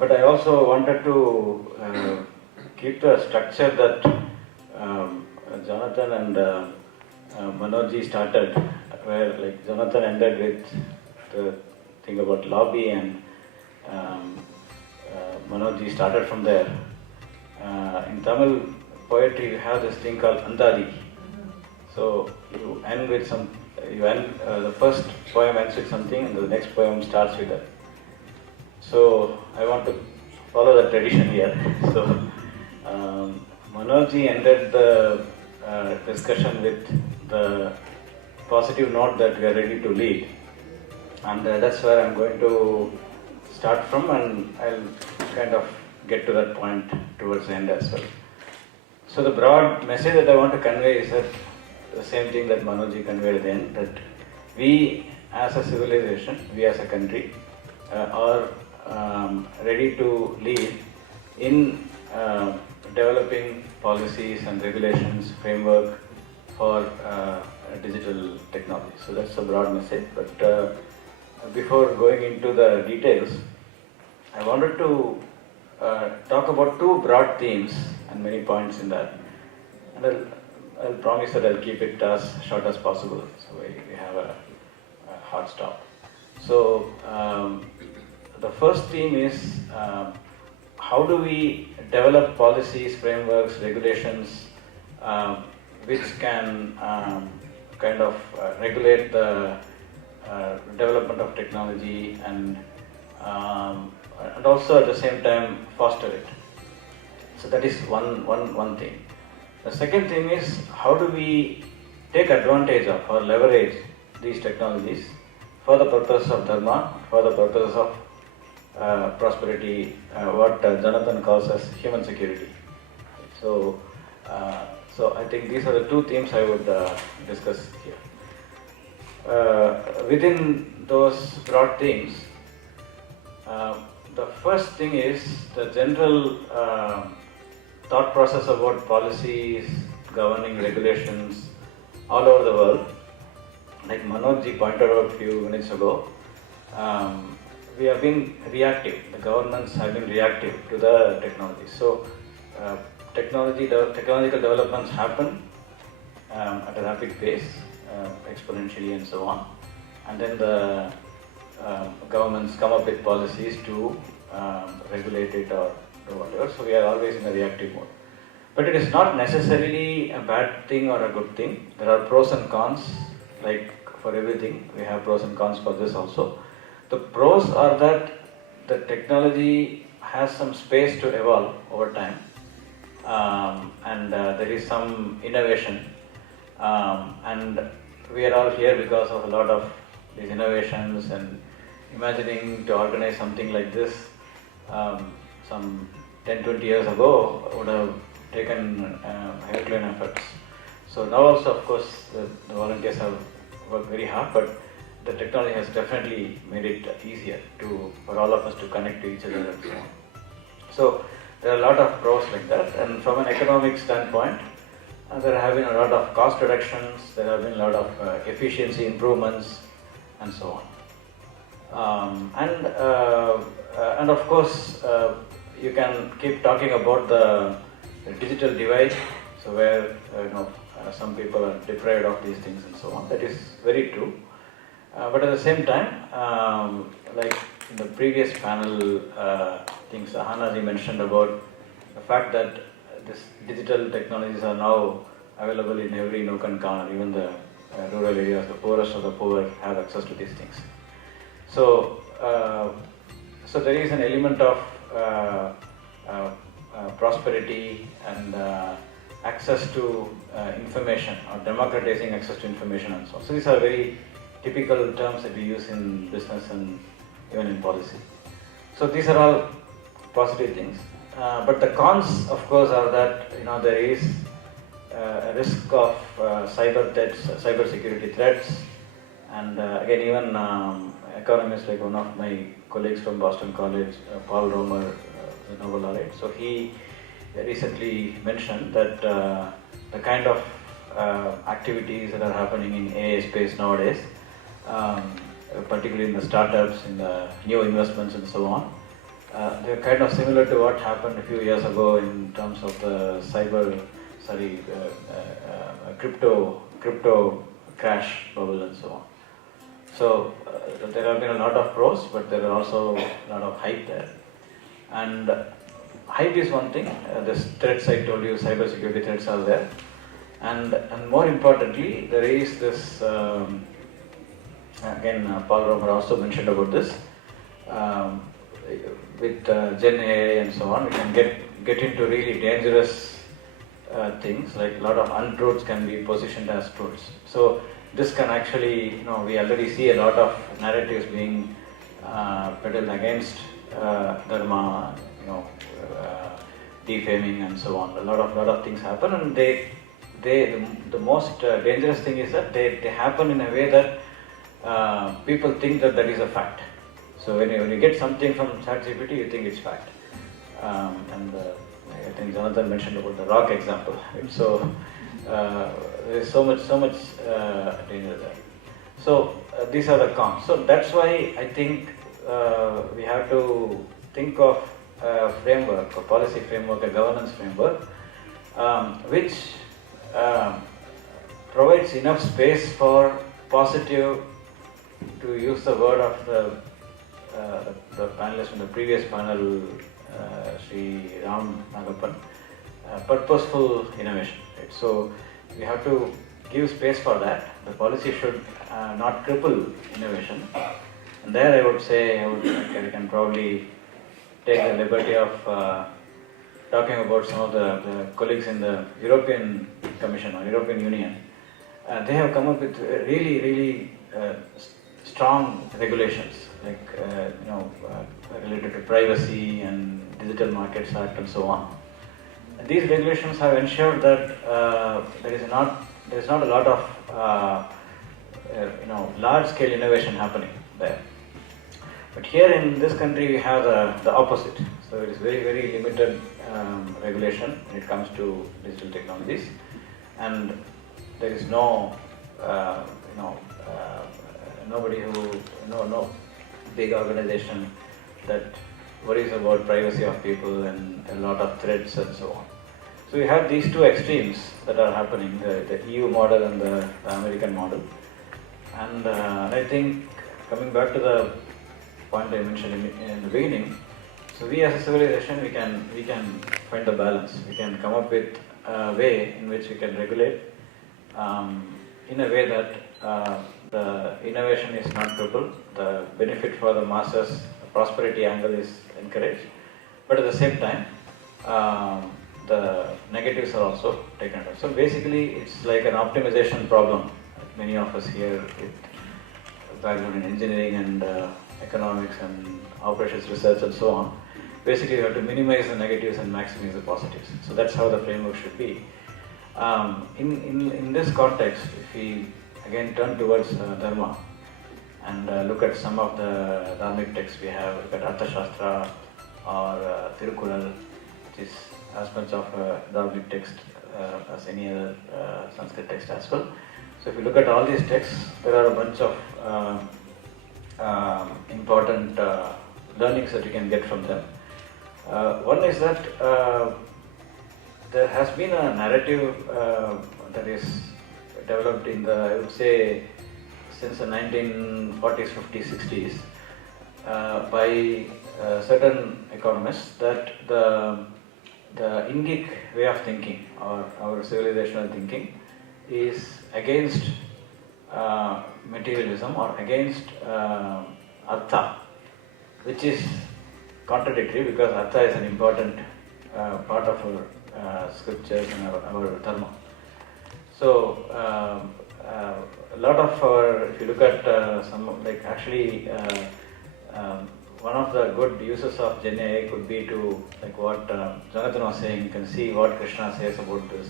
But I also wanted to keep the structure that Jonathan and Manojji started, where like Jonathan ended with the thing about lobby and Manojji started from there. In Tamil poetry, you have this thing called Andadi. So you end with the first poem ends with something and the next poem starts with that. So I want to follow the tradition here. So Manojji ended the discussion with the positive note that we are ready to lead. And that's where I'm going to start from, and I'll kind of get to that point towards the end as well. So the broad message that I want to convey is that the same thing that Manojji conveyed at the end, that we as a civilization, we as a country are ready to lead in developing policies and regulations, framework for digital technology. So that's the broad message. But before going into the details, I wanted to talk about two broad themes and many points in that. And I'll promise that I'll keep it as short as possible, so we have a hard stop. So the first theme is how do we develop policies, frameworks, regulations which can kind of regulate the development of technology and also at the same time foster it. So that is one thing. The second thing is how do we take advantage of or leverage these technologies for the purpose of dharma, for the purpose of prosperity, what Jonathan calls as human security. So I think these are the two themes I would discuss here. Within those broad themes, the first thing is the general thought process about policies, governing regulations all over the world. Like Manojji pointed out a few minutes ago, we have been reactive. The governments have been reactive to the technology. So technological developments happen at a rapid pace, exponentially and so on. And then the governments come up with policies to regulate it or or whatever. So we are always in a reactive mode. But it is not necessarily a bad thing or a good thing. There are pros and cons, like for everything. We have pros and cons for this also. The pros are that the technology has some space to evolve over time, and there is some innovation, and we are all here because of a lot of these innovations, and imagining to organize something like this some 10-20 years ago would have taken Herculean efforts. So now also, of course, the volunteers have worked very hard, but the technology has definitely made it easier for all of us to connect to each other and so on. So there are a lot of pros like that, and from an economic standpoint, there have been a lot of cost reductions, there have been a lot of efficiency improvements, and so on. And of course, you can keep talking about the digital divide, so where some people are deprived of these things and so on. That is very true. But at the same time, like in the previous panel, things Hanaji mentioned about the fact that this digital technologies are now available in every nook and corner, even the rural areas, the poorest of the poor have access to these things. So, so there is an element of prosperity and access to information, or democratizing access to information and so on. So these are very typical terms that we use in business and even in policy. So these are all positive things. But the cons, of course, are that there is a risk of cyber threats, cyber security threats, and again, even economists like one of my colleagues from Boston College, Paul Romer, the Nobel laureate. So he recently mentioned that the kind of activities that are happening in AI space nowadays, particularly in the startups, in the new investments and so on, they're kind of similar to what happened a few years ago in terms of the crypto crash bubble and so on. So there have been a lot of pros, but there are also a lot of hype there. And hype is one thing. The threats I told you, cyber security threats are there, and more importantly, there is this. Again, Paul Romer also mentioned about this. With Gen AI and so on, we can get into really dangerous things, like a lot of untruths can be positioned as truths. So this can actually, we already see a lot of narratives being peddled against dharma, defaming and so on. A lot of things happen, and the most dangerous thing is that they happen in a way that people think that is a fact. So when you get something from ChatGPT, you think it's fact. And I think Jonathan mentioned about the rock example. Right? So there is so much danger there. So these are the cons. So that's why I think we have to think of a framework, a policy framework, a governance framework, which provides enough space for positive, to use the word of the panelist from the previous panel, Sri Ram Nagappan, purposeful innovation. Right? So we have to give space for that. The policy should not cripple innovation. And there I would say, I can probably take the liberty of talking about some of the colleagues in the European Commission or European Union. They have come up with really strong regulations, like related to privacy and Digital Markets Act and so on. And these regulations have ensured that there is not a lot of large-scale innovation happening there. But here in this country we have the opposite. So it is very limited regulation when it comes to digital technologies, and there is no nobody no big organization that worries about privacy of people and a lot of threats and so on. So we have these two extremes that are happening, the EU model and the American model. And I think, coming back to the point I mentioned in the beginning, So we as a civilization, we can find the balance. We can come up with a way in which we can regulate in a way that the innovation is not crippled, the benefit for the masses, prosperity angle is encouraged, but at the same time, the negatives are also taken care of. So basically, it's like an optimization problem. Many of us here with background in engineering and economics and operations research and so on. Basically, you have to minimize the negatives and maximize the positives. So that's how the framework should be. In this context, if we again turn towards Dharma and look at some of the Dharmic texts we have, look at Arthashastra or Tirukural, which is as much of a Dharmic text as any other Sanskrit text as well. So if you look at all these texts, there are a bunch of important learnings that you can get from them. One is that there has been a narrative that is developed in the, I would say, since the 1940s, 50s, 60s by certain economists that the Indic way of thinking or our civilizational thinking is against materialism or against artha, which is contradictory because artha is an important part of our scriptures and our dharma. So a lot of our, if you look at some, like actually one of the good uses of Gen AI could be to, like what Jonathan was saying, you can see what Krishna says about this,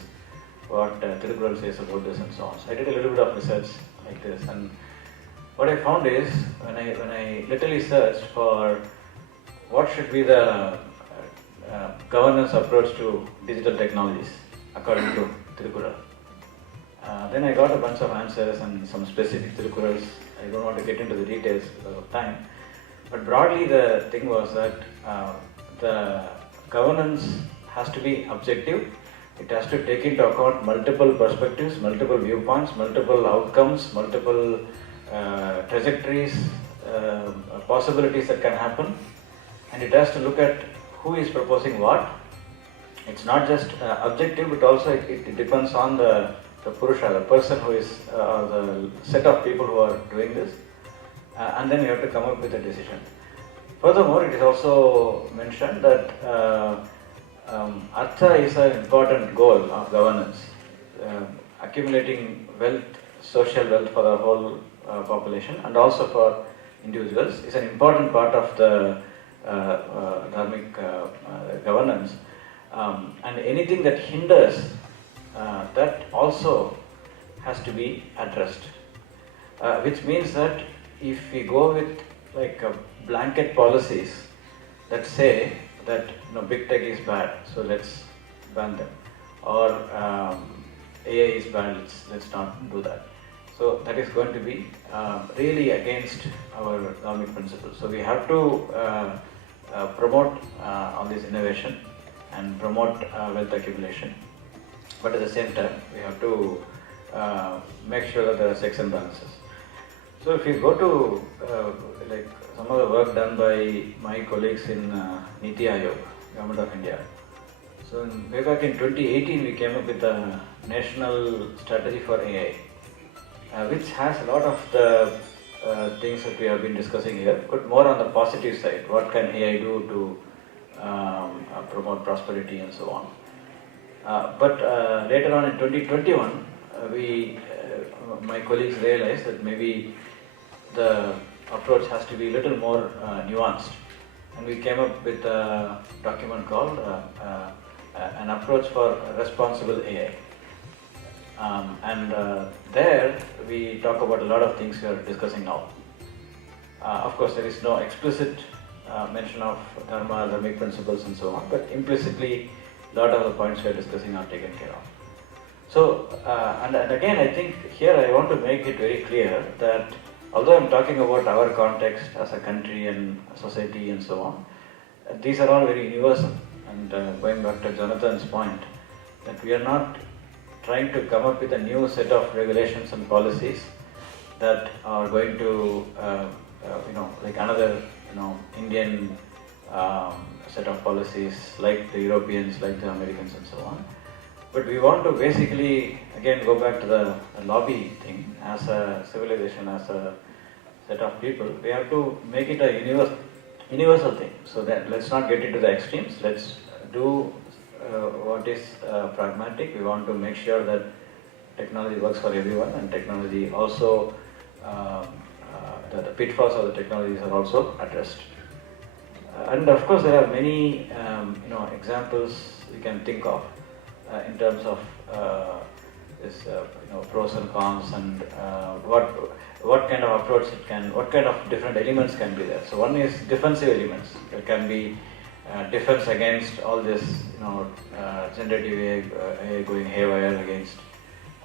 what Tirukural says about this and so on. So I did a little bit of research like this, and what I found is when I literally searched for what should be the governance approach to digital technologies according to Tirukural. Then I got a bunch of answers and some specific Tirukurals. I don't want to get into the details because of time. But broadly the thing was that the governance has to be objective. It has to take into account multiple perspectives, multiple viewpoints, multiple outcomes, multiple trajectories, possibilities that can happen. And it has to look at who is proposing what. It's not just objective, but also it depends on the Purusha, the person who is, or the set of people who are doing this. And then you have to come up with a decision. Furthermore, it is also mentioned that artha is an important goal of governance. Accumulating wealth, social wealth for the whole population and also for individuals is an important part of the dharmic governance. And anything that hinders that also has to be addressed. Which means that if we go with like blanket policies that say that big tech is bad, so let's ban them, or AI is bad, let's not do that. So that is going to be really against our dharmic principles. So we have to promote all this innovation and promote wealth accumulation, but at the same time we have to make sure that there are checks and balances. So if you go to like some of the work done by my colleagues in Niti Aayog, Government of India. So way back in 2018 we came up with a national strategy for AI, which has a lot of the things that we have been discussing here, but more on the positive side. What can AI do to promote prosperity and so on. But later on in 2021, my colleagues realized that maybe the approach has to be a little more nuanced, and we came up with a document called an approach for responsible AI. There we talk about a lot of things we are discussing now. Of course, there is no explicit mention of dharma, dharmic principles and so on, but implicitly a lot of the points we are discussing are taken care of. So, and again, I think here I want to make it very clear that although I'm talking about our context as a country and a society and so on, these are all very universal. And going back to Jonathan's point, that we are not trying to come up with a new set of regulations and policies that are going to, like another, Indian set of policies like the Europeans, like the Americans and so on. But we want to basically, again, go back to the lobby thing. As a civilization, as a set of people, we have to make it a universal thing. So that let's not get into the extremes. Let's do what is pragmatic. We want to make sure that technology works for everyone, and technology also, the pitfalls of the technologies are also addressed. And of course, there are many examples we can think of in terms of this pros and cons, and what kind of approach it can, what kind of different elements can be there. So one is defensive elements. There can be defense against all this generative AI going haywire, against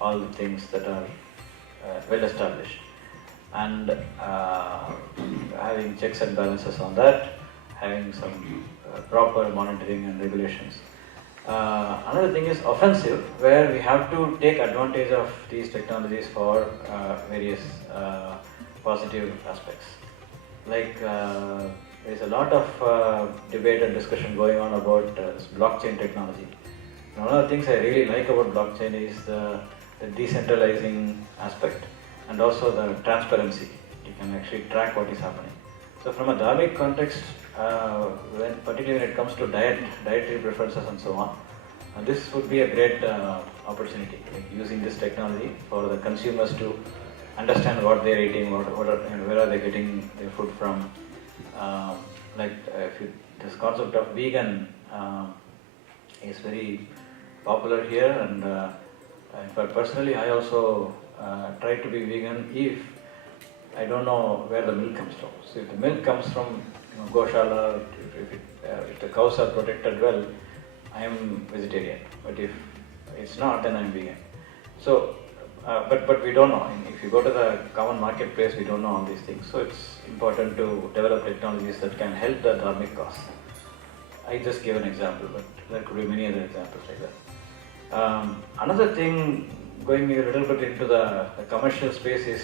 all the things that are well established, and having checks and balances on that, having some proper monitoring and regulations. Another thing is offensive, where we have to take advantage of these technologies for various positive aspects. Like there is a lot of debate and discussion going on about this blockchain technology. One of the things I really like about blockchain is the decentralizing aspect, and also the transparency. You can actually track what is happening. So from a dharmic context, particularly when it comes to dietary preferences and so on, this would be a great opportunity, like using this technology for the consumers to understand what they're eating, where are they getting their food from. This concept of vegan is very popular here, and in fact personally I also try to be vegan if I don't know where the milk comes from. So if the milk comes from Goshala, if the cows are protected well, I am vegetarian. But if it's not, then I'm vegan. So, but we don't know. If you go to the common marketplace, we don't know all these things. So it's important to develop technologies that can help the dharmic cause. I just gave an example, but there could be many other examples like that. Another thing, going a little bit into the commercial space, is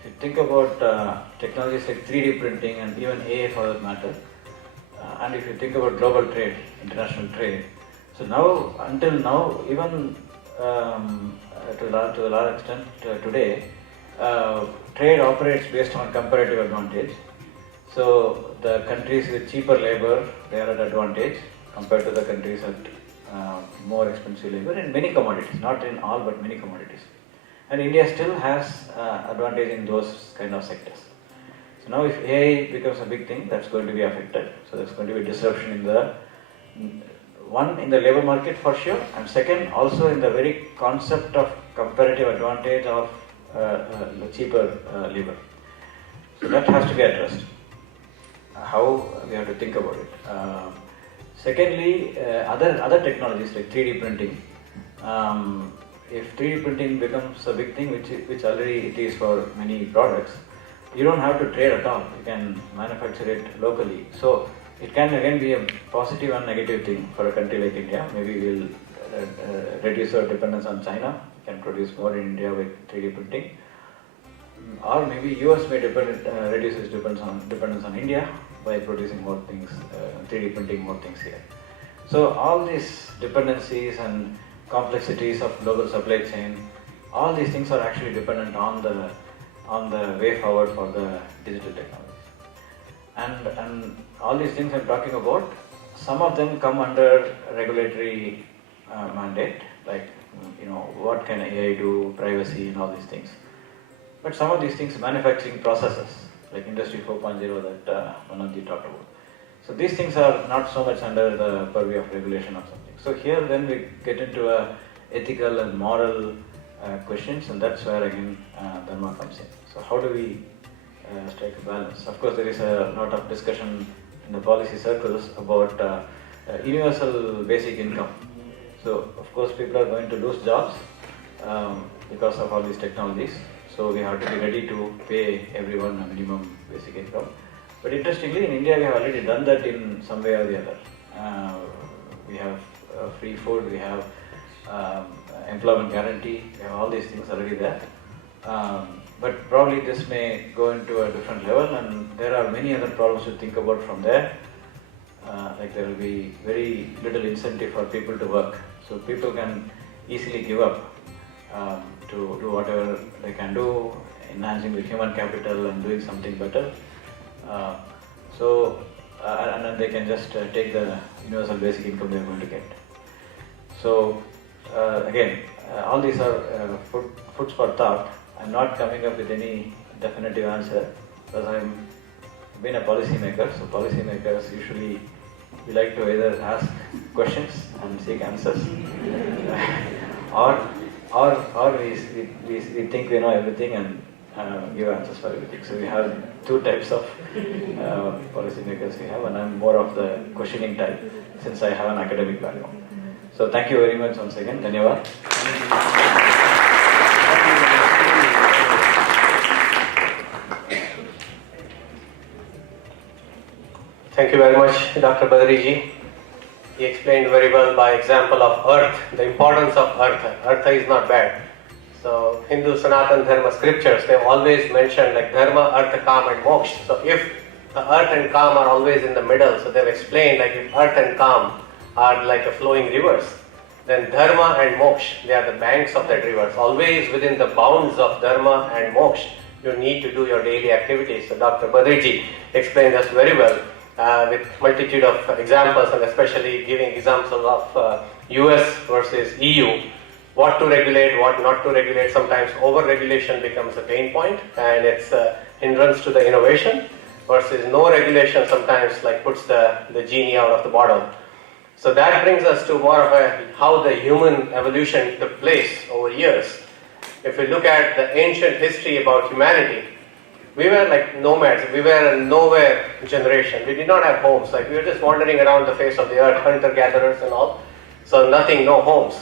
if you think about technologies like 3D printing and even AI for that matter, and if you think about global trade, international trade, so now, until now, even to the large extent today, trade operates based on comparative advantage. So the countries with cheaper labor, they are at advantage compared to the countries at more expensive labor in many commodities, not in all, but many commodities. And India still has advantage in those kind of sectors. So now if AI becomes a big thing, that's going to be affected. So there's going to be disruption in the, one, in the labor market for sure, and second, also in the very concept of comparative advantage of cheaper labor. So that has to be addressed. How we have to think about it. Secondly, other technologies like 3D printing. If 3D printing becomes a big thing, which already it is for many products, you don't have to trade at all. You can manufacture it locally. So it can again be a positive and negative thing for a country like India. Maybe we'll reduce our dependence on China, can produce more in India with 3D printing. Or maybe US may reduce its dependence on India by producing more things, 3D printing more things here. So all these dependencies and complexities of global supply chain, all these things are actually dependent on the way forward for the digital technologies. And all these things I'm talking about, some of them come under regulatory mandate, like what can AI do, privacy and all these things. But some of these things, manufacturing processes, like Industry 4.0 that Manoj talked about. So these things are not so much under the purview of regulation or something. So here then we get into ethical and moral questions, and that's where again Dharma comes in. So how do we strike a balance? Of course, there is a lot of discussion in the policy circles about universal basic income. So of course people are going to lose jobs because of all these technologies. So we have to be ready to pay everyone a minimum basic income. But interestingly, in India we have already done that in some way or the other. We have free food, we have employment guarantee, we have all these things already there. But probably this may go into a different level, and there are many other problems to think about from there. like there will be very little incentive for people to work. So people can easily give up to do whatever they can do, enhancing the human capital and doing something better. And then they can just take the universal basic income they're going to get. So again, all these are foods for thought. I'm not coming up with any definitive answer because I've been a policy maker. So policymakers usually we like to either ask questions and seek answers, or we think we know everything and give answers for everything. So we have two types of policymakers we have, and I'm more of the questioning type since I have an academic background. So thank you very much once again. Dhanyavad. Thank you very much, Dr. Badriji. He explained very well by example of earth, the importance of earth. Earth is not bad. So Hindu Sanatan Dharma scriptures, they've always mentioned like Dharma, Artha, Kam and Moksha. So if the earth and Kam are always in the middle, so they've explained like if earth and Kam are like a flowing rivers, then Dharma and Moksha, they are the banks of that rivers. Always within the bounds of Dharma and Moksha, you need to do your daily activities. So Dr. Badriji explained us very well with multitude of examples, and especially giving examples of US versus EU. What to regulate, what not to regulate. Sometimes over-regulation becomes a pain point and it's a hindrance to the innovation, versus no regulation sometimes like puts the genie out of the bottle. So that brings us to more of how the human evolution took place over years. If we look at the ancient history about humanity, we were like nomads, we were a nowhere generation. We did not have homes, like we were just wandering around the face of the earth, hunter-gatherers and all. So nothing, no homes.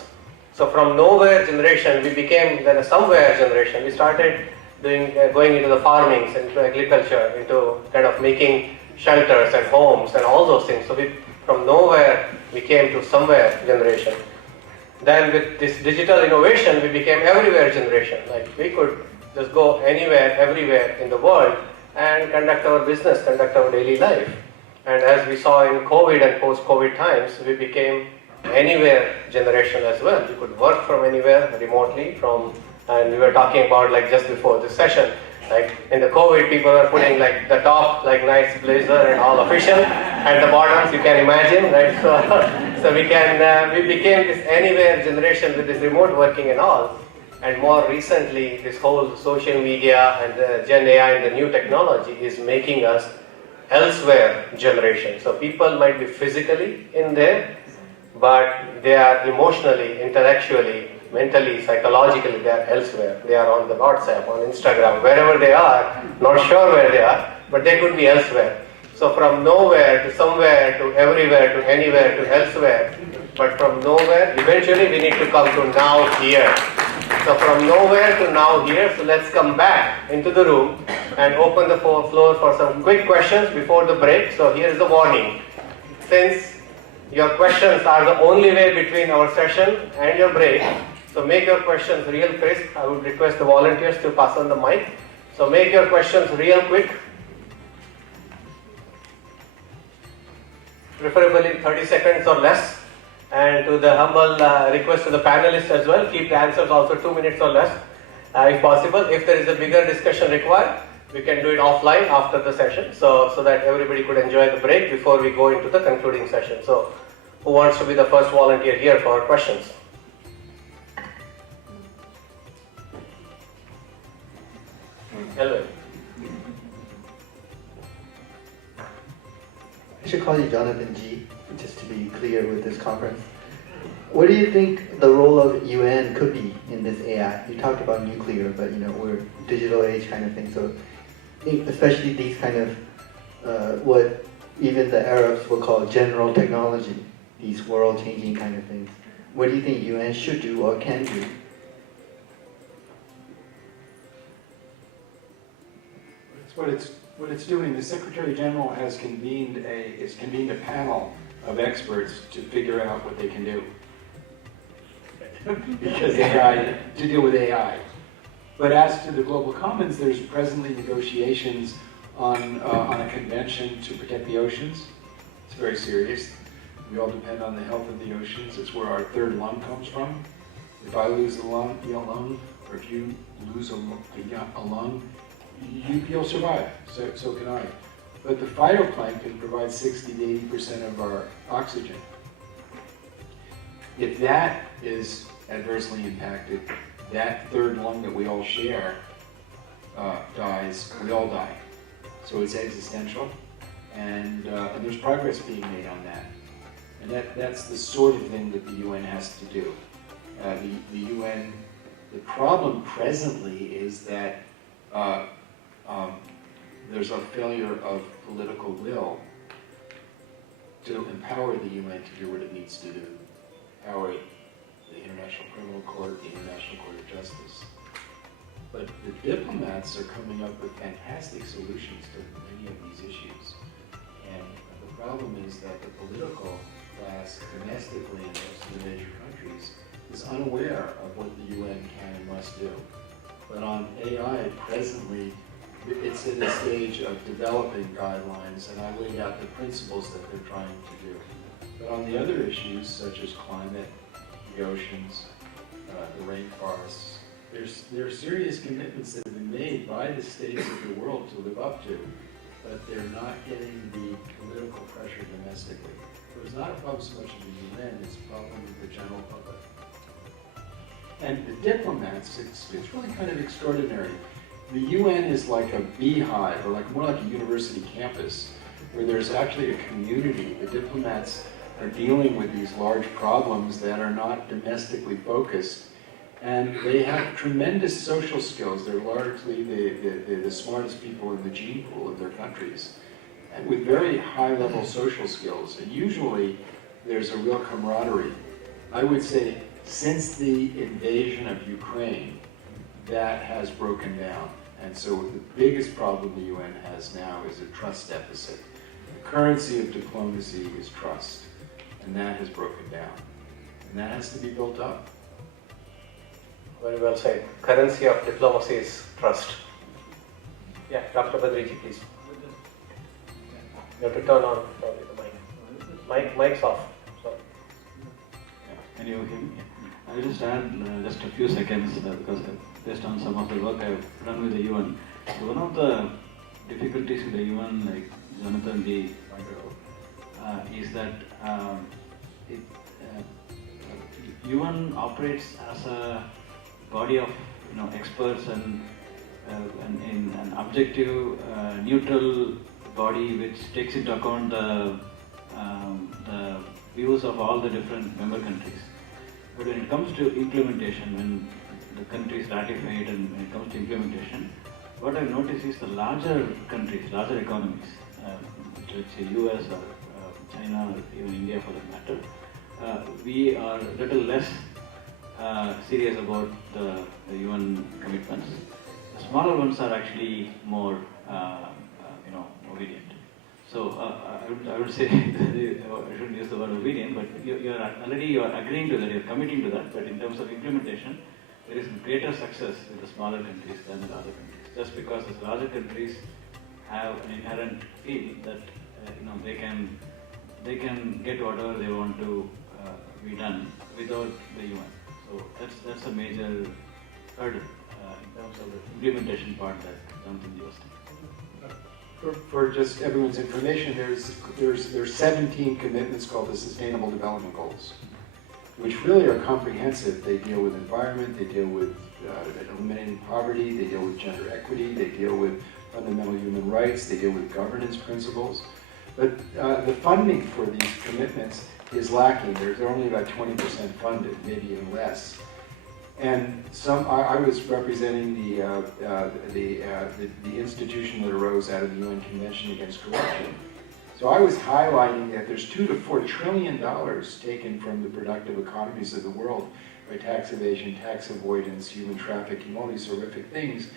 So from nowhere generation, we became then a somewhere generation. We started going into the farmings, into agriculture, into kind of making shelters and homes and all those things. So from nowhere, we came to somewhere generation. Then with this digital innovation, we became everywhere generation. Like we could just go anywhere, everywhere in the world and conduct our business, conduct our daily life. And as we saw in COVID and post-COVID times, we became anywhere generation as well. You could work from anywhere remotely and we were talking about like just before this session, like in the COVID people were putting like the top like nice blazer and all official and the bottoms you can imagine, right? So we became this anywhere generation with this remote working and all. And more recently this whole social media and the Gen AI and the new technology is making us elsewhere generation. So people might be physically in there, but they are emotionally, intellectually, mentally, psychologically, they are elsewhere. They are on the WhatsApp, on Instagram, wherever they are, not sure where they are, but they could be elsewhere. So from nowhere to somewhere to everywhere to anywhere to elsewhere, but from nowhere, eventually we need to come to now here. So from nowhere to now here, so let's come back into the room and open the floor for some quick questions before the break. So here's the warning. Since your questions are the only way between our session and your break, so make your questions real crisp. I would request the volunteers to pass on the mic. So make your questions real quick. Preferably 30 seconds or less. And to the humble request to the panelists as well, keep the answers also 2 minutes or less if possible. If there is a bigger discussion required, we can do it offline after the session so that everybody could enjoy the break before we go into the concluding session. So who wants to be the first volunteer here for questions? Elvin. I should call you Jonathan G, just to be clear with this conference. What do you think the role of UN could be in this AI? You talked about nuclear, but we're digital age kind of thing, so especially these kind of what even the Arabs will call general technology, these world-changing kind of things. What do you think UN should do or can do? What it's doing, the Secretary General has convened a panel of experts to figure out what they can do. Because AI, to deal with AI. But as to the Global Commons, there's presently negotiations on a convention to protect the oceans. very serious. We all depend on the health of the oceans. It's where our third lung comes from. If I lose a lung, or if you lose a lung, you'll survive. So can I. But the phytoplankton provides 60 to 80% of our oxygen. If that is adversely impacted, that third lung that we all share dies, we all die. So it's existential, and there's progress being made on that. And that's the sort of thing that the UN has to do. The UN, the problem presently is that there's a failure of political will to empower the UN to do what it needs to do. Empower the International Criminal Court, the International Court of Justice. But the diplomats are coming up with fantastic solutions to many of these issues. And the problem is that the political class domestically in most of the major countries is unaware of what the UN can and must do. But on AI, presently, it's in the stage of developing guidelines, and I laid out the principles that they're trying to do. But on the other issues, such as climate, the oceans, the rainforests, there are serious commitments that have been made by the states of the world to live up to, but they're not getting the political pressure domestically. So it's not a problem so much of the UN, it's a problem with the general public. And the diplomats, it's really kind of extraordinary. The UN is like a beehive, or more like a university campus, where there's actually a community. The diplomats are dealing with these large problems that are not domestically focused, and they have tremendous social skills. They're largely the smartest people in the gene pool of their countries, and with very high-level social skills. And usually, there's a real camaraderie. I would say, since the invasion of Ukraine, that has broken down. And so the biggest problem the UN has now is a trust deficit. The currency of diplomacy is trust, and that has broken down. And that has to be built up. Very well said. Currency of diplomacy is trust. Yeah, Dr. Badriji, please. You have to turn on probably the mic. Mic's off. Sorry. Can you hear me? I'll just add just a few seconds because based on some of the work I've done with the UN. So one of the difficulties with the UN, like Jonathan G. pointed out, is that UN operates as a body of experts and in an objective, neutral body which takes into account the views of all the different member countries. But when it comes to implementation, when the countries ratify it and when it comes to implementation, what I've noticed is the larger countries, larger economies, let's say US or China or even India for that matter, we are a little less serious about the UN commitments. The smaller ones are actually more, obedient. So I would say, I shouldn't use the word obedient, but you are agreeing to that, you're committing to that, but in terms of implementation, there is greater success with the smaller countries than the larger countries. Just because the larger countries have an inherent feel that they can get whatever they want to be done without the UN. So that's a major hurdle in terms of the implementation part that Jonathan was saying. For just everyone's information, there's 17 commitments called the Sustainable Development Goals, which really are comprehensive. They deal with environment, they deal with eliminating poverty, they deal with gender equity, they deal with fundamental human rights, they deal with governance principles. But the funding for these commitments is lacking. They're only about 20% funded, maybe even less. And I was representing the institution that arose out of the UN Convention Against Corruption. So I was highlighting that there's $2 to $4 trillion taken from the productive economies of the world by tax evasion, tax avoidance, human trafficking, all these horrific things.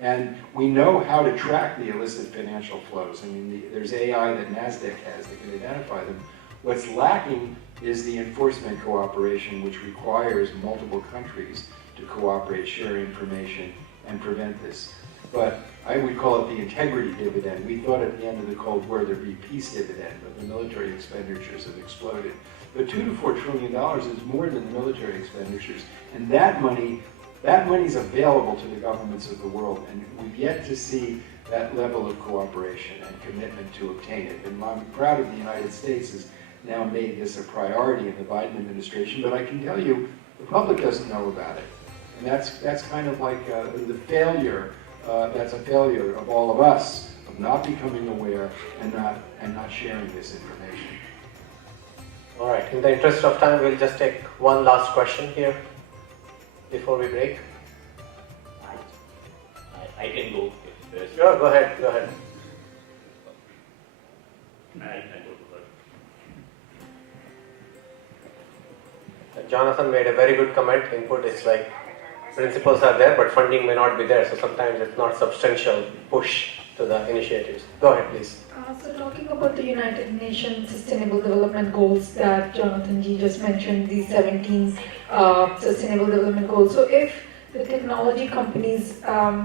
And we know how to track the illicit financial flows. I mean, there's AI that NASDAQ has that can identify them. What's lacking is the enforcement cooperation, which requires multiple countries to cooperate, share information, and prevent this. but I would call it the integrity dividend. We thought at the end of the Cold War there'd be peace dividend, but the military expenditures have exploded. But $2 to $4 trillion is more than the military expenditures, and that money is available to the governments of the world, and we've yet to see that level of cooperation and commitment to obtain it. And I'm proud of the United States has now made this a priority in the Biden administration, but I can tell you, the public doesn't know about it. And that's kind of like the failure, that's a failure of all of us, of not becoming aware and not sharing this information. All right, in the interest of time, we'll just take one last question here before we break. I can go if there's. Sure, go ahead. I can go to that. Jonathan made a very good comment. Input is like principles are there, but funding may not be there. So sometimes it's not substantial push to the initiatives. Go ahead, please. So talking about the United Nations Sustainable Development Goals that Jonathan G just mentioned, these 17 Sustainable Development Goals. So if the technology companies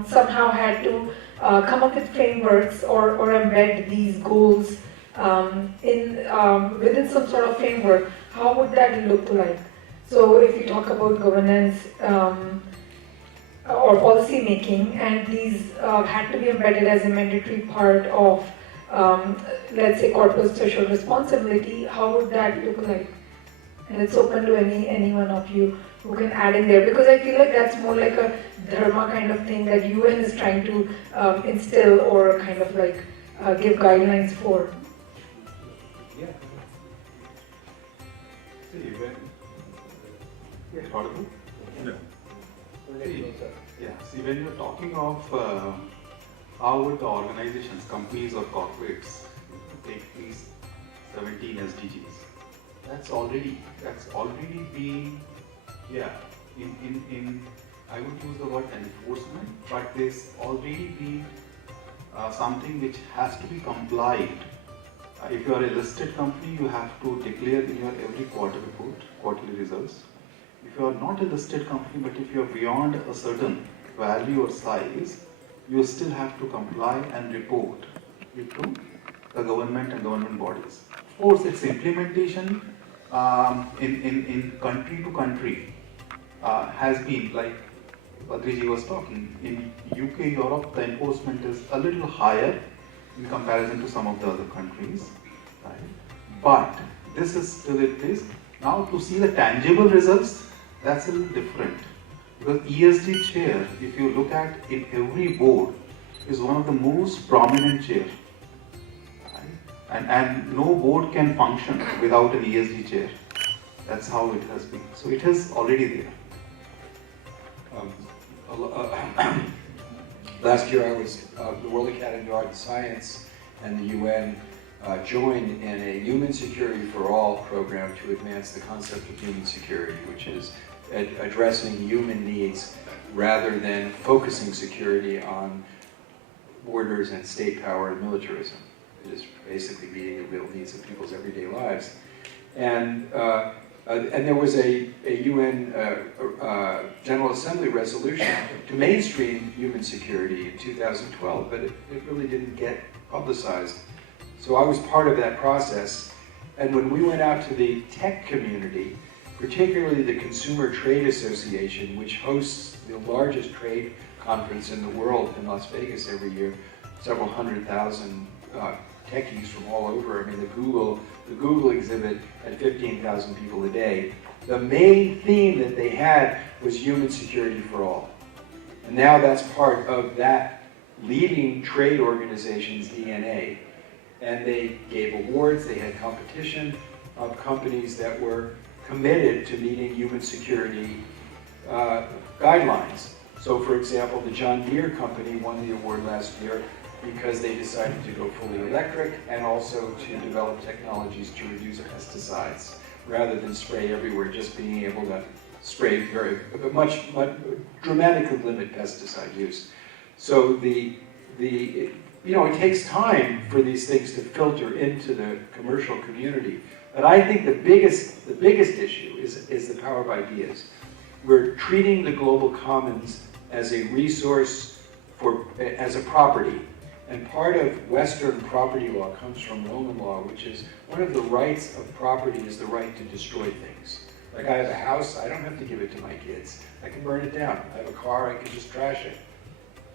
somehow had to come up with frameworks or embed these goals within some sort of framework, how would that look like? So if you talk about governance or policy making, and these had to be embedded as a mandatory part of, let's say, corporate social responsibility, how would that look like? And it's open to any one of you who can add in there, because I feel like that's more like a dharma kind of thing that UN is trying to instill or kind of like give guidelines for. Yeah. See, audible? See, when you're talking of how would the organizations, companies or corporates take these 17 SDGs, that's already been, in I would use the word enforcement, but there's already been something which has to be complied. If you are a listed company, you have to declare in your every quarter report, quarterly results. If you are not a listed company, but if you are beyond a certain value or size, you still have to comply and report it to the government and government bodies. Of course, its implementation in country to country has been, like Badriji was talking, in UK, Europe, the enforcement is a little higher in comparison to some of the other countries. Right? But this is still it is. Now to see the tangible results, that's a little different. Because ESG chair, if you look at in every board, is one of the most prominent chair. Right? And no board can function without an ESG chair. That's how it has been. So it is already there. Last year I was, the World Academy of Art and Science and the UN joined in a Human Security for All program to advance the concept of human security, which is addressing human needs rather than focusing security on borders and state power and militarism. It is basically meeting the real needs of people's everyday lives. And there was a UN General Assembly resolution to mainstream human security in 2012, but it really didn't get publicized. So I was part of that process, and when we went out to the tech community, particularly the Consumer Trade Association, which hosts the largest trade conference in the world in Las Vegas every year, several 100,000 techies from all over. I mean, the Google exhibit had 15,000 people a day. The main theme that they had was human security for all. And now that's part of that leading trade organization's DNA. And they gave awards, they had competition of companies that were committed to meeting human security guidelines. So for example, the John Deere company won the award last year because they decided to go fully electric and also to develop technologies to reduce pesticides rather than spray everywhere, just being able to spray much dramatically limit pesticide use. So it takes time for these things to filter into the commercial community. But I think the biggest issue is the power of ideas. We're treating the global commons as a resource as a property. And part of Western property law comes from Roman law, which is one of the rights of property is the right to destroy things. Like I have a house, I don't have to give it to my kids. I can burn it down. I have a car, I can just trash it.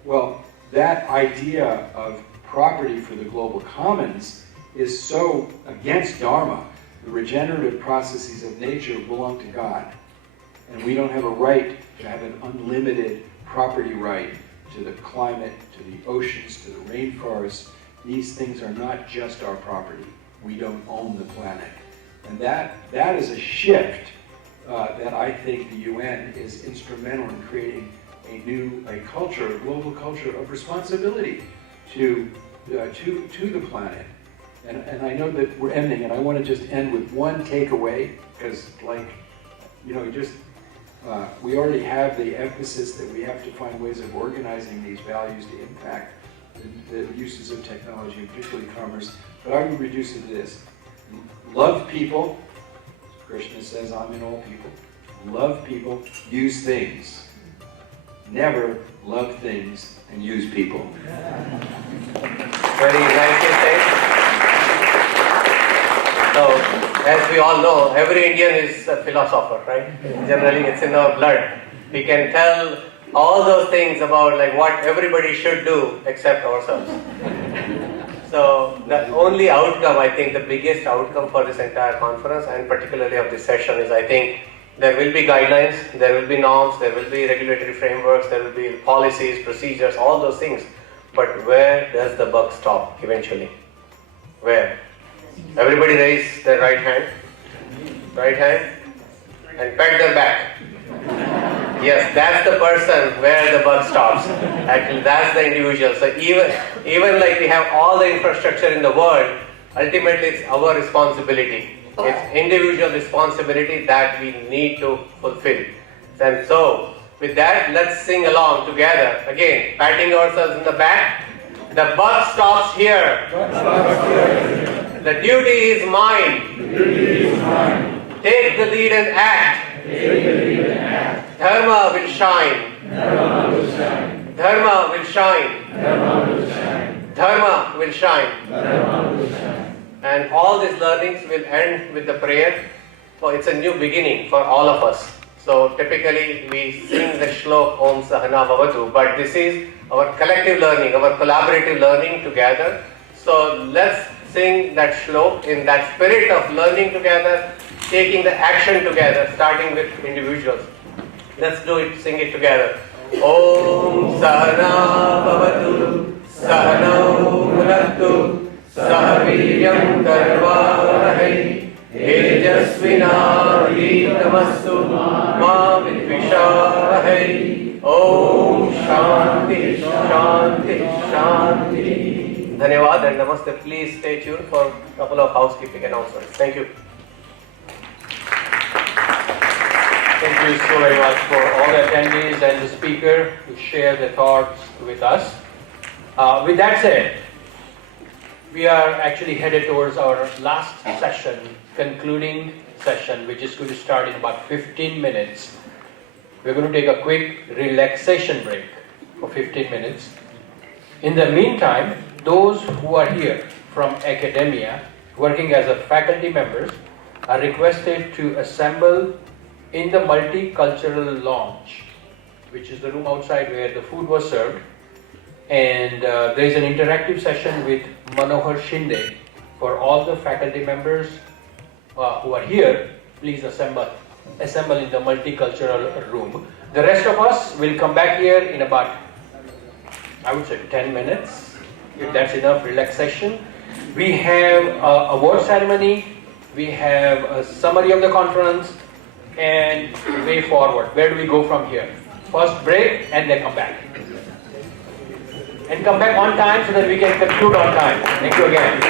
Well, that idea of property for the global commons is so against Dharma. The regenerative processes of nature belong to God. And we don't have a right to have an unlimited property right to the climate, to the oceans, to the rainforests. These things are not just our property. We don't own the planet. And that is a shift that I think the UN is instrumental in creating a culture, a global culture of responsibility to the planet. And I know that we're ending, and I want to just end with one takeaway, because we already have the emphasis that we have to find ways of organizing these values to impact the uses of technology, particularly commerce. But I would reduce it to this: love people. Krishna says, "I'm in all people." Love people, use things. Never love things and use people. Very nicely said. So, as we all know, every Indian is a philosopher, right? Generally, it's in our blood. We can tell all those things about like what everybody should do except ourselves. So, the only outcome, I think, the biggest outcome for this entire conference and particularly of this session is, I think, there will be guidelines, there will be norms, there will be regulatory frameworks, there will be policies, procedures, all those things. But where does the buck stop eventually? Where? Everybody raise their right hand, and pat their back. Yes, that's the person where the buck stops. Actually, that's the individual. So even like we have all the infrastructure in the world, ultimately it's our responsibility. It's individual responsibility that we need to fulfill. And so, with that, let's sing along together. Again, patting ourselves in the back. The buck stops here. The duty is mine. Take the lead and act. Dharma will shine. Dharma will shine. And all these learnings will end with the prayer. So it's a new beginning for all of us. So typically we sing the shlok Om Sahana Bhavatu, but this is our collective learning, our collaborative learning together. So let's sing that shlok in that spirit of learning together, taking the action together, starting with individuals. Let's do it, sing it together. Om Sahana Bhavatu, Sahanau Bhunaktu, Sahaviryam Karvavahai, Tejasvinavitamastu Ma Vidvishavahai. Om Shanti, Shanti, Shanti. Dhanyavad and Namaste. Please stay tuned for a couple of housekeeping announcements. Thank you. Thank you so very much for all the attendees and the speaker to share their thoughts with us. With that said, we are actually headed towards our last session, concluding session, which is going to start in about 15 minutes. We're going to take a quick relaxation break for 15 minutes. In the meantime, those who are here from academia, working as a faculty members, are requested to assemble in the multicultural lounge, which is the room outside where the food was served. And there is an interactive session with Manohar Shinde. For all the faculty members who are here, please assemble in the multicultural room. The rest of us will come back here in about, I would say, 10 minutes, if that's enough relaxation. We have a award ceremony, we have a summary of the conference, and way forward. Where do we go from here? First break and then come back. And come back on time so that we can conclude on time. Thank you again.